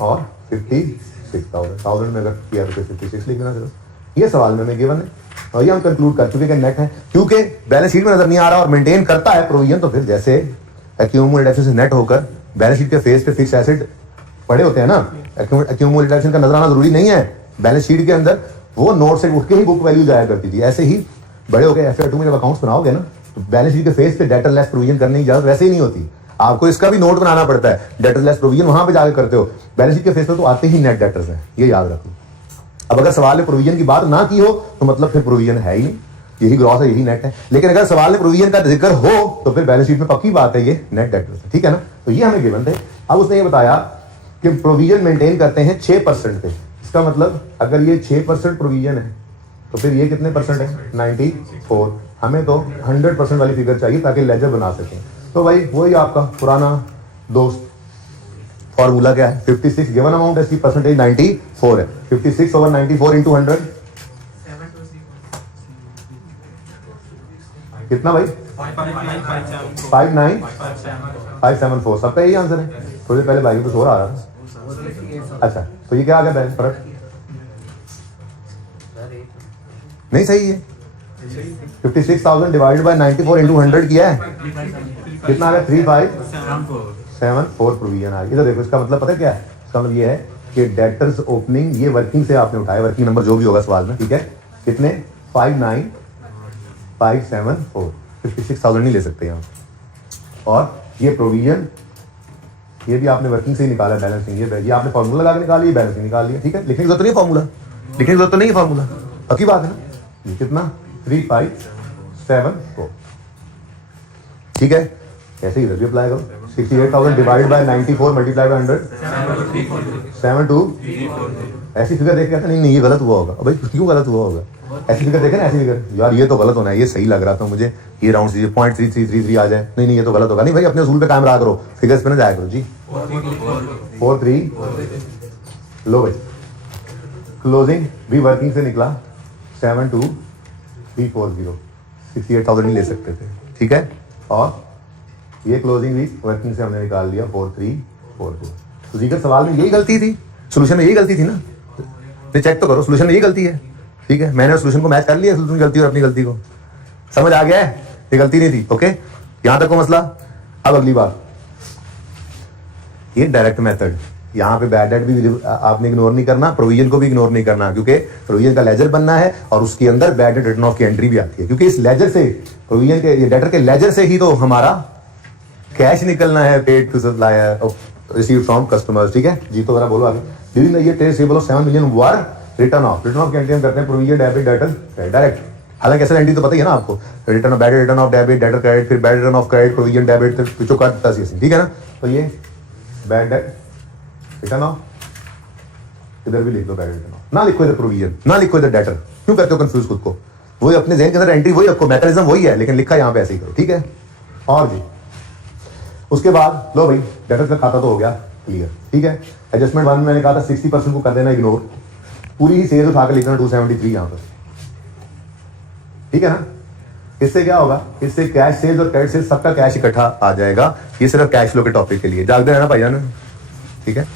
और 56,000। 1000 में अगर किया तो 56 लिखना, चलो ये सवाल में हमें गिवन है और ये हम कंक्लूड कर चुके कि नेट है। क्योंकि बैलेंस शीट में नजर नहीं आ रहा और मेंटेन करता है प्रोविजन, तो फिर जैसे एक्यूमुलेटेड एसेट से नेट होकर बैलेंस शीट के फेस पे फिक्स एसेट पड़े होते हैं ना, एक्यूमुलेटेड एसेट का नजर आना जरूरी नहीं है बैलेंस शीट के अंदर, वो नोट से उठ के ही बुक वैल्यू जाया करती थी। ऐसे ही बड़े हो गए FY2 में जब अकाउंट्स बनाओगे ना, तो बैलेंस शीट के फेस पे डेटर लेस प्रोविजन करने की इजाजत वैसे ही नहीं होती, आपको इसका भी नोट बनाना पड़ता है। डेटर लेस प्रोविजन वहां पे जाकर करते हो, बैलेंस शीट के फेस पे तो आते ही नेट डेटर्स हैं, ये याद रखो। अब अगर सवाल में प्रोविजन की बात ना की हो तो मतलब फिर प्रोविजन है ही नहीं, यही ग्रॉस है, यही नेट है। लेकिन अगर सवाल में प्रोविजन का जिक्र हो तो फिर बैलेंस शीट में पक्की बात है ये नेट डेटर्स है, ठीक है ना। तो ये हमें गिवन थे। अब उसने ये बताया कि प्रोविजन मेंटेन करते हैं 6% पे। इसका मतलब अगर ये 6% प्रोविजन है तो फिर ये कितने परसेंट है, 94। हमें तो 100% वाली फिगर चाहिए ताकि लेजर बना सकें। तो भाई वही आपका पुराना दोस्त फॉर्मूला क्या है, 56 गिवन अमाउंट है, इसकी परसेंटेज 94 है। 56 ओवर 94 इंटू 100 कितना भाई, 59574। सबका यही आंसर है। थोड़ी देर पहले भाई कुछ और आ रहा था। अच्छा तो ये क्या आ गया बैलेंस फर्क, नहीं सही है। 56,000 डिवाइडेड बाय 94 इंटू 100 किया है, कितना आ गया, 3574 प्रोविजन आ गया। इधर देखो, इसका मतलब पता है क्या है, इसका मतलब ये है कि डेटर्स ओपनिंग, ये वर्किंग से आपने उठाया, वर्किंग नंबर जो भी होगा सवाल में, ठीक है, कितने 59574, 56,000 नहीं ले सकते यहाँ। और ये प्रोविजन, ये भी आपने वर्किंग से ही निकाला, बैलेंसिंग ये आपने फॉर्मूला लगा के निकाली, बैलेंसिंग निकाल लिया, ठीक है। लिखने की जरूरत नहीं फॉर्मूला, लिखने की जरूरत नहीं है फॉर्मूला, पक्की बात है ना। ये कितना 3574, ठीक है। कैसे इधर भी अप्लाई करो, 68,000 डिवाइड बाय 94 मल्टीप्लाई बाय 100, 72। ऐसी फिगर देख के कहते नहीं ये गलत हुआ होगा। भाई क्यों गलत हुआ होगा, ऐसी फिगर देखे ना, ऐसी फिगर, यार ये तो गलत होना है, ये सही लग रहा था मुझे, ये राउंड से 0.3333 आ जाए, नहीं ये तो गलत होगा। नहीं भाई अपने उसूल पे कायम रहा करो, फिगर्स पे ना जाया करो जी। 43 लो भाई, क्लोजिंग भी वर्किंग से निकला 72340, 68,000 नहीं ले सकते थे, ठीक है। और ये क्लोजिंग भी वर्किंग से हमने निकाल लिया 4342। तो जीकर सवाल में यही गलती थी, सोल्यूशन में यही गलती थी ना, तो चेक तो करो सोल्यूशन में यही गलती है, ठीक है। मैंने सोल्यूशन को मैच कर लिया, सोल्यूशन की गलती और अपनी गलती को, समझ आ गया है, ये गलती नहीं थी, ओके। यहां तक को मसला। अब अगली बात, ये डायरेक्ट मेथड, यहाँ पे बैड डेट भी आपने इग्नोर नहीं करना, प्रोविजन को भी इग्नोर नहीं करना, क्योंकि प्रोविजन का लेजर बनना है और उसके अंदर बैड डेट रिटर्न ऑफ की एंट्री भी आती है, क्योंकि इस लेजर से, प्रोविजन के डेटर के लेजर से ही तो हमारा कैश निकलना है, paid to supplier, receive from customers, ठीक है जी। तो जरा बोलो आगे, during the year trade receivable of 7 million were written off की एंट्री हम करते हैं प्रोविजन डेबिट डेटर डायरेक्ट। हालांकि ऐसा एंट्री तो पता ही है ना आपको, return of bad, return of debit, debtor credit, फिर bad return of credit, provision debit, पिछो काटता सी, ठीक है ना। तो ये बैड डेट रिटर्न ऑफ, इधर भी लिख दो बैड रिटर्न ऑफ, ना लिखो इधर प्रोविजन, ना लिखो इधर डेटर, क्यों करते हो कंफ्यूज खुद को, वही अपने जहन के अंदर एंट्री वही रखो, मैकेनिज्म वही है, लेकिन लिखा यहाँ पे ऐसे ही करो, ठीक है। और जी उसके बाद लो भाई डेटर का खाता तो हो गया क्लियर, ठीक है। एडजस्टमेंट 1 में मैंने कहा था 60% को कर देना इग्नोर, पूरी ही सेल्स उठा कर लिखना 273 यहाँ पर, ठीक है ना। इससे क्या होगा, इससे कैश सेल्स और क्रेडिट सेल्स सबका कैश इकट्ठा आ जाएगा। ये सिर्फ कैश फ्लो के टॉपिक के लिए, जागते रहना भाईजान, ठीक है।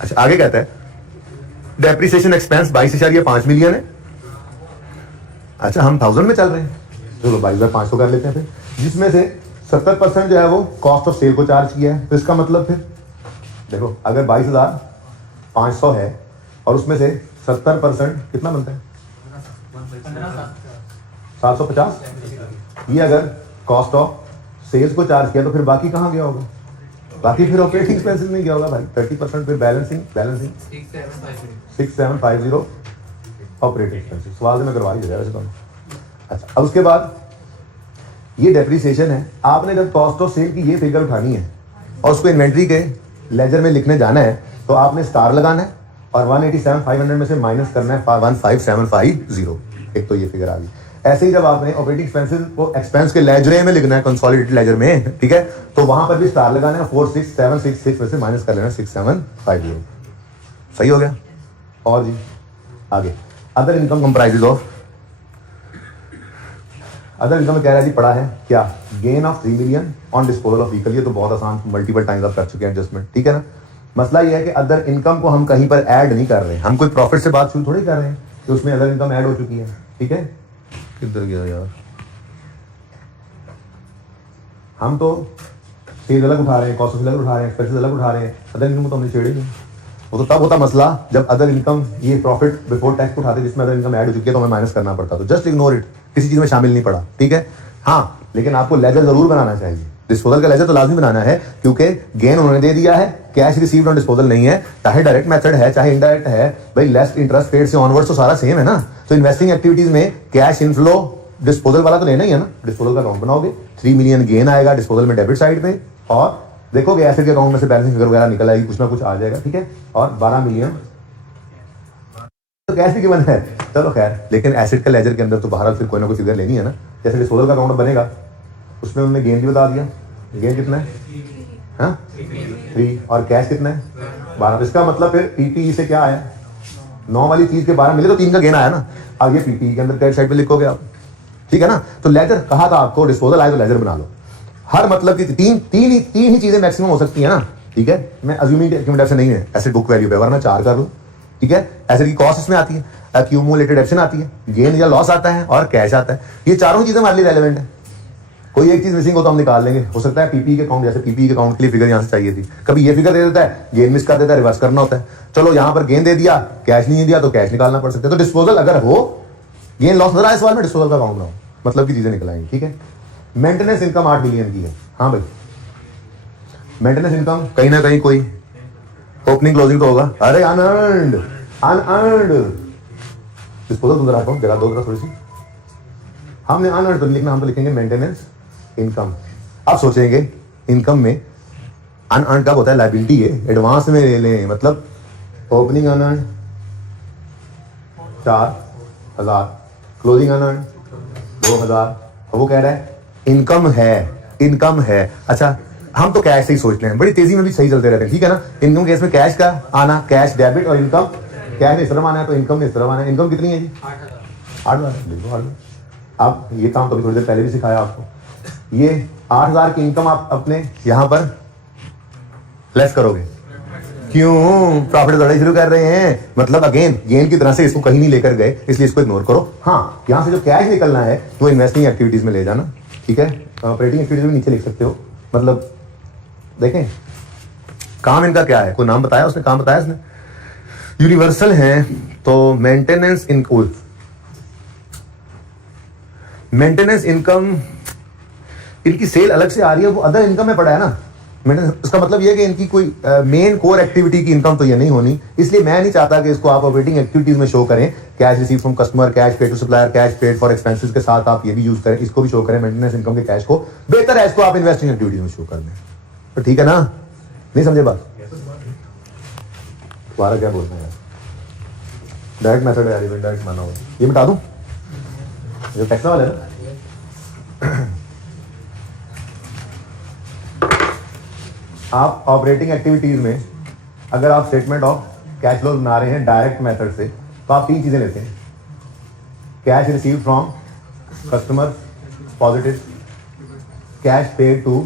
अच्छा आगे कहता है डेप्रिसिएशन एक्सपेंस 22.5 मिलियन है। अच्छा हम 1000 में चल रहे हैं, चलो 22,500 कर लेते हैं फिर, जिसमें से 70% जो है वो कॉस्ट ऑफ सेल को चार्ज किया है। तो इसका मतलब फिर देखो, अगर 22,500 है और उसमें से 70% कितना बनता है, 750। ये अगर कॉस्ट ऑफ सेल्स को चार्ज किया तो फिर बाकी कहाँ गया होगा, बाकी फिर ऑपरेटिंग एक्सपेंसेस में गया होगा भाई। 30% फिर बैलेंसिंग 6750 ऑपरेटिंग एक्सपेंसेस, सवाल से मैं करवा ही दे रहा वैसे तो। अच्छा, अब उसके बाद ये डेप्रिसिएशन है। आपने जब कॉस्ट ऑफ सेल की ये फिगर उठानी है और उसको इन्वेंट्री के लेजर में लिखने जाना है तो आपने स्टार लगाना है और 187,500 में से माइनस करना है 15,750। एक तो ये फिगर आ गई। ऐसे ही जब आपने ऑपरेटिंग एक्सपेंसेस को एक्सपेंस के लेजर में लिखना है, कंसोलिडेटेड लेजर में, ठीक है, तो वहां पर भी स्टार लगाना है, 46,766 में से माइनस कर लेना 6,750। सही हो गया। और जी आगे other income comprises of, other income में कह रहा है जी पड़ा है क्या, gain of 3 million on disposal of vehicle. ये तो बहुत आसान, मल्टीपल टाइम्स आप कर चुके हैं एडजस्टमेंट, ठीक है ना। मसला ये है कि अदर इनकम को हम कहीं पर ऐड नहीं कर रहे हैं, हम कोई प्रॉफिट से बात शुरू थोड़ी कर रहे हैं कि उसमें अदर इनकम ऐड हो चुकी है, ठीक है। किधर गया यार, हम तो सेल अलग उठा रहे हैं, कॉस्ट ऑफ अलग उठा रहे हैं, एक्सपेंसेस अलग उठा रहे हैं, अदर इनकम तो हमने छेड़े नहीं। वो तो तब होता मसला जब अदर इनकम ये प्रॉफिट बिफोर टैक्स उठाते जिसमें अदर इनकम ऐड हो चुकी है तो हमें माइनस करना पड़ता। तो जस्ट इग्नोर इट, किसी चीज में शामिल नहीं पड़ा, ठीक है। हाँ, लेकिन आपको लेजर जरूर बनाना चाहिए, डिस्पोजल का लेजर तो लाजमी बनाना है क्योंकि गेन उन्होंने दे दिया है, कैश रिसीव्ड ऑन डिस्पोजल नहीं है, चाहे डायरेक्ट मेथड है चाहे इनडायरेक्ट है, भाई लेस इंटरेस्ट पेड से ऑनवर्ड्स तो सारा सेम है ना। तो इन्वेस्टिंग एक्टिविटीज में कैश इनफ्लो डिस्पोजल वाला तो लेना ही है ना, डिस्पोजल का अकाउंट बनाओगे, 3 मिलियन गेन आएगा डिस्पोजल में डेबिट साइड पे, और देखोगे एसेट के अकाउंट में से बैलेंसिंग फिगर वगैरह निकल आएगी, कुछ ना कुछ आ जाएगा, ठीक है। और 12 मिलियन तो कैश भी गिवन है, चलो खैर, लेकिन एसेट के लेजर के अंदर तो बहरहाल फिर कोई ना कोई फिगर लेनी है ना। जैसे डिस्पोजल का अकाउंट बनेगा उसमें उन्होंने गेन भी बता दिया, गेन कितना है, हाँ 3, और कैश कितना है 12। इसका मतलब फिर पीपीई से क्या आया, 9 वाली चीज के 12 मिले तो 3 का गेन आया ना। अब ये पीपीई के अंदर क्रेडिट साइड पे लिखोगे आप, ठीक है ना। तो लेजर कहा था आपको, डिस्पोजल आए तो लेजर बना लो। हर मतलब की तीन ही चीजें मैक्सिमम हो सकती है ना, ठीक है। मैं अज्यूमिंग से नहीं है, एसेट बुक वैल्यू पे, वरना 4 कर लूं, ठीक है। एसेट की कॉस्ट इसमें आती है, एक्यूमुलेटेड एक्शन आती है, गेन या लॉस आता है, और कैश आता है। ये चारों चीजें हमारे लिए रेलेवेंट है। कोई एक चीज मिसिंग हो तो हम निकाल लेंगे। हो सकता है पीपी के अकाउंट, जैसे पीपी के अकाउंट के लिए फिगर यहाँ से चाहिए थी, कभी ये फिगर दे देता है, गेन मिस कर देता है, रिवर्स करना होता है। चलो यहाँ पर गेन दे दिया, कैश नहीं दिया तो कैश निकालना पड़ सकता है। तो डिस्पोजल अगर हो, गेन लॉस नजर आए सवाल में, डिस्पोजल का अकाउंट बनाओ, मतलब की चीजें निकल आएंगी, ठीक है। मेंटेनेंस इनकम 8 मिलियन की है, हाँ भाई। मेंटेनेंस इनकम कहीं ना कहीं कोई ओपनिंग क्लोजिंग तो होगा। अरे अनअर्न्ड डिस्पोजल तुम जरा जगह दो थोड़ी सी, हमने अनअर्न्ड तो लिखना, हम तो लिखेंगे मेंटेनेंस इनकम। अब सोचेंगे इनकम में अनअर्न्ड कब होता है, लायबिलिटी है, एडवांस में ले लें, मतलब ओपनिंग अनअर्न्ड 4,000, क्लोजिंग अनअर्न्ड 2,000। वो कह रहा है इनकम है। अच्छा, हम तो कैश से ही सोचते हैं, बड़ी तेजी में भी सही चलते रहते हैं, ठीक है ना। इनकम केस में कैश का आना, कैश डेबिट, और इनकम कैश ने इस तरफ आना है तो इनकम ने इस तरफ आना है। इनकम कितनी है जी 8,000। अब ये काम तो थोड़ी देर पहले भी सिखाया आपको। ये 8,000 की इनकम आप अपने यहां पर लेस करोगे, क्यों, प्रॉफिट बढ़ाना शुरू कर रहे हैं, मतलब अगेन गेन की तरह से इसको कहीं नहीं लेकर गए, इसलिए इसको इग्नोर करो। हाँ, यहां से जो कैश निकलना है वो इन्वेस्टिंग एक्टिविटीज में ले जाना, ठीक है। ऑपरेटिंग एक्टिविटीज में नीचे लिख सकते हो, मतलब देखें काम इनका क्या है, कोई नाम बताया उसने, काम बताया उसने, यूनिवर्सल है। तो मेंटेनेंस इनकम, इनकी सेल अलग से आ रही है, वो अदर इनकम में पड़ा है ना। उसका मतलब ये है कि इनकी कोई मेन कोर एक्टिविटी की इनकम तो ये नहीं होनी, इसलिए मैं नहीं चाहता कि इसको आप ऑपरेटिंग एक्टिविटीज में शो करें। Cash receive from customer, cash paid to supplier, cash paid for expenses के साथ आप ये भी यूज करें, इसको भी शो करें, मेंटेनेंस इनकम के कैश को। बेहतर है इसको आप इन्वेस्टिंग एक्टिविटीज में शो कर दें, तो ठीक है ना। नहीं समझे बात, तुम्हारा क्या बोलना है, डायरेक्ट मेथड है यार, डायरेक्ट माना होगा। ये बता दूं जो टैक्स वाला है ना, आप ऑपरेटिंग एक्टिविटीज में अगर आप स्टेटमेंट ऑफ कैश फ्लो बना रहे हैं डायरेक्ट मेथड से, तो आप 3 चीजें लेते हैं, cash receive from customer positive, cash paid to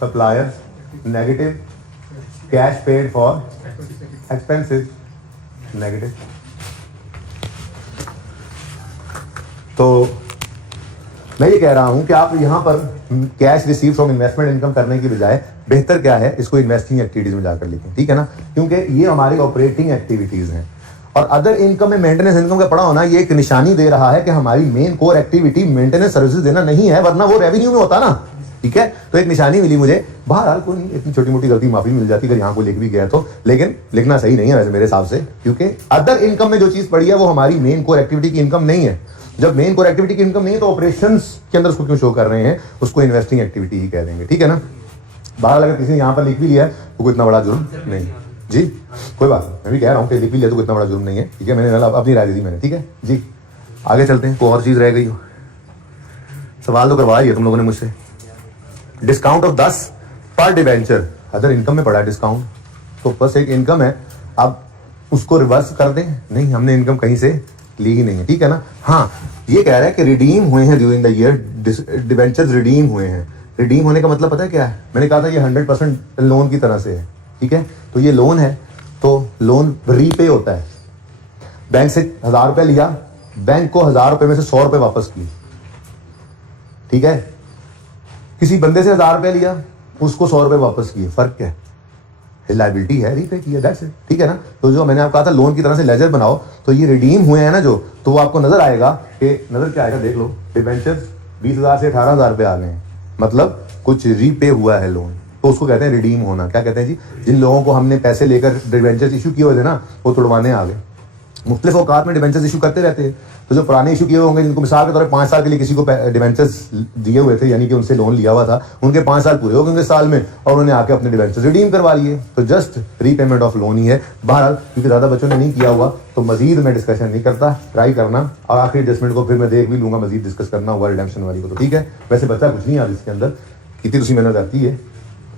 suppliers negative, cash paid for expenses negative. तो मैं ये कह रहा हूं कि आप यहां पर cash receive from investment income करने की बजाय बेहतर क्या है, इसको इन्वेस्टिंग एक्टिविटीज में जाकर लिखें, ठीक है ना, क्योंकि ये हमारी ऑपरेटिंग एक्टिविटीज हैं। और अदर इनकम में मेंटेनेंस इनकम का पड़ा होना ये एक निशानी दे रहा है कि हमारी main core activity maintenance services देना नहीं है, वरना वो रेवेन्यू में होता ना। ठीक है, तो एक निशानी मिली मुझे। बहरहाल कोई नहीं, इतनी छोटी मोटी गलती माफी मिल जाती अगर यहाँ को लिख भी गया तो, लेकिन लिखना सही नहीं है वैसे मेरे हिसाब से, क्योंकि अदर इनकम में जो चीज पड़ी है वो हमारी मेन कोर एक्टिविटी की इनकम नहीं है। जब मेन कोर एक्टिविटी की इनकम नहीं है तो ऑपरेशंस के अंदर उसको क्यों शो कर रहे हैं, उसको इन्वेस्टिंग एक्टिविटी ही कह देंगे, ठीक है ना। बहरहाल अगर किसी ने यहाँ पर लिख भी लिया है तो कोई इतना बड़ा जुर्म नहीं जी, कोई बात नहीं, मैं भी कह रहा हूँ कि लिख भी लिया तो कोई इतना बड़ा जुर्म नहीं है, ठीक है। मैंने अपनी राय दे दी मैंने, ठीक है जी। आगे चलते हैं, कोई और चीज रह गई हो, सवाल तो करवा दिया तुम लोगों ने मुझसे। डिस्काउंट ऑफ 10 पर डिवेंचर, अदर इनकम में पड़ा डिस्काउंट, तो बस एक इनकम है, आप उसको रिवर्स कर दें, नहीं हमने इनकम कहीं से ली ही नहीं है, ठीक है ना। हाँ, ये कह रहा है कि रिडीम हुए हैं during the year, debentures redeem हुए हैं। रिडीम होने का मतलब पता है क्या है, मैंने कहा था ये 100% लोन की तरह से है, ठीक है। तो ये लोन है, तो लोन रीपे होता है। बैंक से 1000 रुपये लिया, बैंक को 1000 रुपये में से 100 रुपये वापस किए, ठीक है। किसी बंदे से 1000 रुपये लिया, उसको 100 रुपये वापस किए, फर्क क्या है, लाइबिलिटी है, रीपे किया, दैट्स इट, ठीक है ना। तो जो मैंने आपको कहा था लोन की तरह से लेजर बनाओ, तो ये रिडीम हुए हैं ना जो, तो वो आपको नजर आएगा कि नजर क्या आएगा, देख लो, डिवेंचर्स 20,000 से 18,000 रुपये आ गए हैं, मतलब कुछ रीपे हुआ है लोन, तो उसको कहते हैं रिडीम होना। क्या कहते हैं जी, जिन लोगों को हमने पैसे लेकर डिवेंचर्स इशू किए हुए थे ना, वो तुड़वाने आ गए। मुख्तलिफ औकात में डिवेंचर्स इशू करते रहते हैं, तो जो पुराने इशू किए हुए होंगे, जिनको मिसाल के तौर पर 5 साल के लिए किसी को डिवेंचर्स दिए हुए थे, यानी कि उनसे लोन लिया हुआ था, उनके 5 साल पूरे हो गए उनके साल में, और उन्होंने आके अपने डिवेंचर्स रिडीम करवा लिए, तो जस्ट रीपेमेंट ऑफ लोन ही है। बहरहाल क्योंकि ज़्यादा बच्चों ने नहीं किया हुआ, तो मजीद मैं डिस्कशन नहीं करता, ट्राई करना, और आखिरी एडजस्टमेंट को फिर मैं देख भी लूंगा, मजीद डिस्कस करना हुआ रिडेम्पशन वाली को, तो ठीक है। वैसे बच्चा कुछ नहीं है इसके अंदर, कितनी तुसी मेहनत आती है,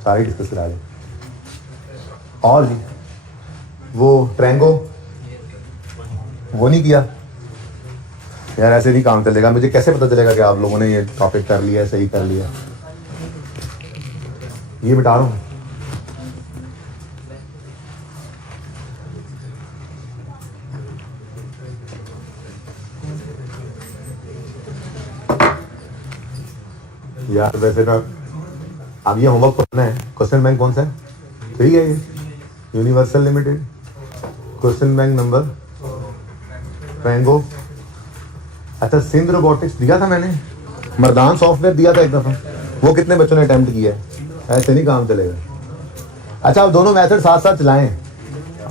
सारे डिस्कस करा दें। और जी वो ट्रैंगो वो नहीं किया यार, ऐसे नहीं काम चलेगा। मुझे कैसे पता चलेगा कि आप लोगों ने ये टॉपिक कर लिया, सही कर लिया। ये मिटा रहा हूँ, यार वैसे ना अब ये होमवर्क पढ़ना है। क्वेश्चन बैंक कौन सा है, 3 है ये, Universal Limited. Question bank number ट्रैंगो। अच्छा, सिंध रोबोटिक्स दिया था मैंने, मर्दान सॉफ्टवेयर दिया था एक दफ़ा, वो कितने बच्चों ने अटेम्प्ट किया है, ऐसे नहीं काम चलेगा। अच्छा, आप दोनों मेथड साथ साथ चलाएं,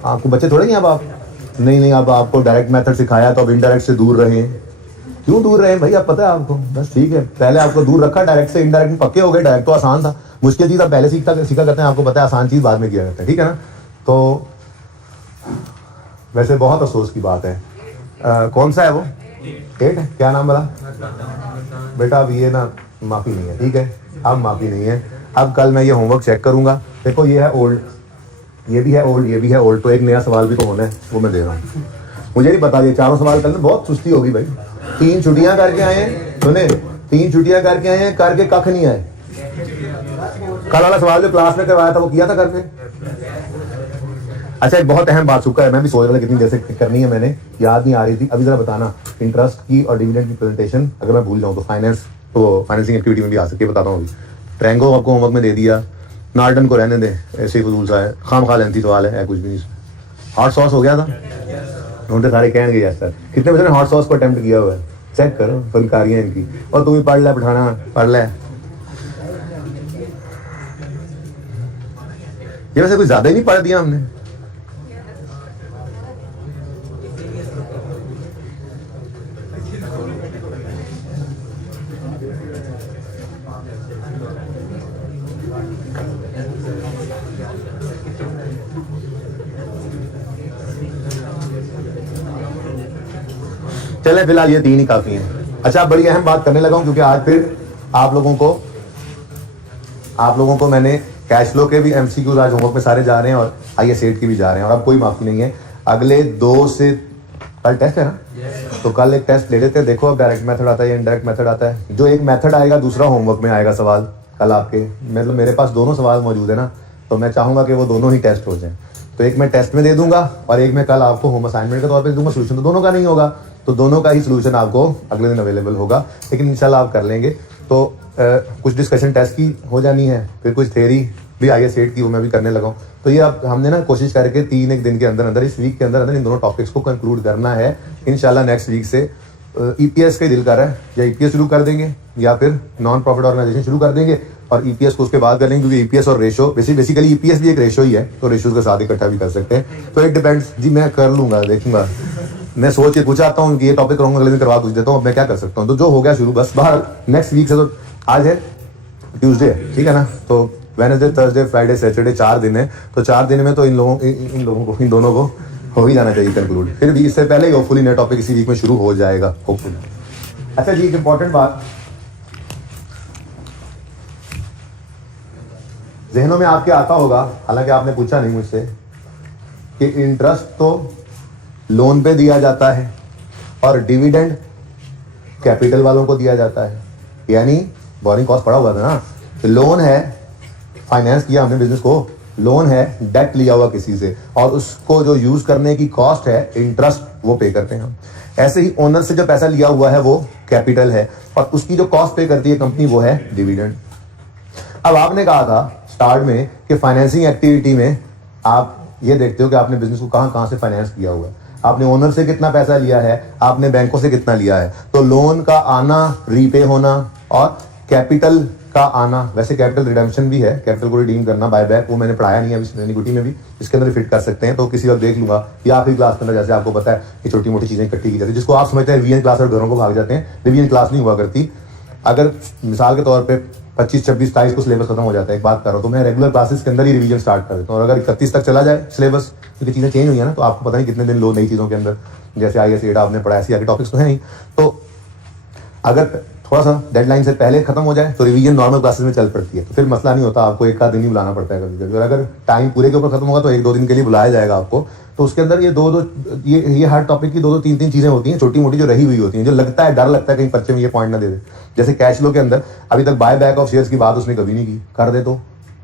आपको बच्चे थोड़े ही अब आप नहीं अब आपको डायरेक्ट मेथड सिखाया तो अब इनडायरेक्ट से दूर रहें। क्यों दूर रहे भाई, अब पता है आपको, बस ठीक है। पहले आपको दूर रखा डायरेक्ट से, इनडायरेक्ट में पक्के हो गए। डायरेक्ट तो आसान था, मुश्किल चीज़ आप पहले सीखा करते हैं, आपको पता है आसान चीज़ बाद में किया करते हैं, ठीक है ना। तो वैसे बहुत अफसोस की बात है। कौन सा है वो, 8 है, क्या नाम बोला बेटा। अब ये ना माफ़ी नहीं है, ठीक है, अब माफ़ी नहीं है। अब कल मैं ये होमवर्क चेक करूंगा। देखो ये है ओल्ड, ये भी है ओल्ड, ये भी है ओल्ड, तो एक नया सवाल भी तो होना है, वो मैं दे रहा हूँ। मुझे नहीं पता, ये चारों सवाल करने बहुत सुस्ती होगी भाई। 3 छुट्टियां करके आए हैं, सुने, 3 छुट्टियां करके आए हैं, करके कख नहीं आए। कल वाला सवाल जो क्लास में करवाया था वो किया था करके। अच्छा, एक बहुत अहम बात चुका है, मैं भी सोच रहा था कितनी देर से करनी है, मैंने याद नहीं आ रही थी। अभी जरा बताना, इंटरेस्ट की और डिविडेंड की प्रेजेंटेशन अगर मैं भूल जाऊँ तो फाइनेंसिंग एक्टिविटी में भी आ सकती है, बताता हूँ। अभी ट्रैंगो आपको होमवर्क में दे दिया, नार्टन को रहने दें, ऐसे ही फजूल सा है, खाम खा लेंथी सवाल है, कुछ भी नहीं। हॉट सॉस हो गया था, उन्होंने सारे कहेंगे यार सर कितने बच्चों ने हॉट सॉस को अटेम्प्ट किया हुआ है, चेक करो फनकारियाँ इनकी। और तू भी पढ़ ले, पठाना पढ़ ले। ये वैसे कुछ ज़्यादा ही नहीं पढ़ दिया हमने। चले फिलहाल ये 3 ही काफी हैं। अच्छा, बड़ी अहम बात करने लगा हूं, क्योंकि आज फिर आप लोगों को मैंने कैश फ्लो के भी एमसीक्यूज आज होमवर्क में सारे जा रहे हैं, और IS8 की भी जा रहे हैं, और अब कोई माफी नहीं है। अगले 2 से कल टेस्ट है ना, तो कल एक टेस्ट ले लेते हैं। देखो अब डायरेक्ट मेथड आता है या इनडायरेक्ट मेथड आता है। जो एक मेथड आएगा दूसरा होमवर्क में आएगा सवाल कल आपके, मतलब मेरे पास दोनों सवाल मौजूद है ना, तो मैं चाहूंगा कि वो दोनों ही टेस्ट हो जाएं। तो एक मैं टेस्ट में दे दूंगा और एक मैं कल आपको होम असाइनमेंट के तौर पर दूंगा। सोल्यूशन तो दोनों का नहीं होगा, तो दोनों का ही सोल्यूशन आपको अगले दिन अवेलेबल होगा, लेकिन इंशाल्लाह आप कर लेंगे। तो कुछ डिस्कशन टेस्ट की हो जानी है, फिर कुछ थ्योरी भी IS8 की वो मैं भी करने लगा हूँ। तो ये अब हमने ना कोशिश करके 3 दिन के अंदर इस वीक के अंदर इन दोनों टॉपिक्स को कंक्लूड करना है। इंशाल्लाह नेक्स्ट वीक से EPS का दिल कर रहा है, या EPS शुरू कर देंगे या फिर नॉन प्रॉफिट ऑर्गेनाइजेशन शुरू कर देंगे, और ईपीएस को उसके बाद कर लेंगे, क्योंकि ईपीएस और रेशो बेसिकली ईपीएस भी एक रेशो ही है, तो रेशोज के साथ इकट्ठा भी कर सकते हैं। तो इट डिपेंड्स जी, मैं कर लूंगा, देखूंगा, मैं सोच के पूछा आता हूँ कि ये टॉपिक करूँगा, अगले दिन करवा कुछ देता हूँ, अब मैं क्या कर सकता हूँ। तो जो हो गया शुरू, बस बाहर नेक्स्ट वीक से, तो आज है ट्यूसडे, ठीक है ना, तो वेडनेसडे, थर्सडे, फ्राइडे, सैटरडे 4 दिन है, तो 4 दिन में तो इन दोनों को हो ही जाना चाहिए कंक्लूड। फिर भी इससे पहले ही होपफुली नया टॉपिक इसी वीक में शुरू हो जाएगा, होपफुली। अच्छा जी, एक इंपॉर्टेंट बात जहनों में आपके आता होगा, हालांकि आपने पूछा नहीं मुझसे, कि इंटरेस्ट तो लोन पे दिया जाता है और डिविडेंड कैपिटल वालों को दिया जाता है, यानी बोरिंग कॉस्ट पड़ा हुआ था ना, तो लोन है, फाइनेंस किया हमने बिजनेस को, लोन है, डेट लिया हुआ किसी से, और उसको जो यूज करने की कॉस्ट है, इंटरेस्ट, वो पे करते हैं हम। ऐसे ही ओनर से जो पैसा लिया हुआ है वो कैपिटल है, और उसकी जो कॉस्ट पे करती है कंपनी वो है डिविडेंड। अब आपने कहा था स्टार्ट में कि फाइनेंसिंग एक्टिविटी में आप ये देखते हो कि आपने बिजनेस को कहां से फाइनेंस किया हुआ है, आपने ओनर से कितना पैसा लिया है, आपने बैंकों से कितना लिया है। तो लोन का आना, रीपे होना, और कैपिटल का आना, वैसे कैपिटल रिडेम्पशन भी है, कैपिटल को रिडीम करना, बाय बैक, वो मैंने पढ़ाया नहीं है अभी, इक्विटी में भी इसके अंदर फिट कर सकते हैं, तो किसी वक्त देख लूंगा, या आखिरी क्लास के अंदर, जैसे आपको पता है कि छोटी मोटी चीजें इकट्ठी की जाती है, जिसको आप समझते हैं रिवीजन क्लास और घरों को भाग जाते हैं, रिवीजन क्लास नहीं हुआ करती। अगर मिसाल के तौर पर 25, 26, 27 को सिलेबस खत्म हो जाता है, एक बात कर रहा हूँ, तो मैं रेगुलर क्लासेस के अंदर ही रिवीजन स्टार्ट कर देता हूँ, और अगर 31 तक चला जाए सिलेबस, क्योंकि चीज़ें चेंज हुई है ना, तो आपको पता नहीं कितने दिन लो नई चीज़ों के अंदर, जैसे IAS एडा आपने पढ़ा, ऐसी आगे टॉपिक्स तो है नहीं, तो अगर थोड़ा सा डेडलाइन से पहले खत्म हो जाए तो रिवीजन नॉर्मल क्लासेस में चल पड़ती है, तो फिर मसला नहीं होता, आपको एक आध दिन ही बुलाना पड़ता है कभी कभी, और अगर टाइम पूरे के ऊपर खत्म होगा तो 1-2 दिन के लिए बुलाया जाएगा आपको। तो उसके अंदर ये हर टॉपिक की 2-2, 3-3 चीजें होती हैं, छोटी मोटी जो रही हुई होती हैं, जो लगता है, डर लगता है कहीं पर्चे में ये पॉइंट ना दे दे। जैसे कैश फ्लो के अंदर अभी तक बाय बैक ऑफ शेयर्स की बात उसने कभी नहीं की, कर दे तो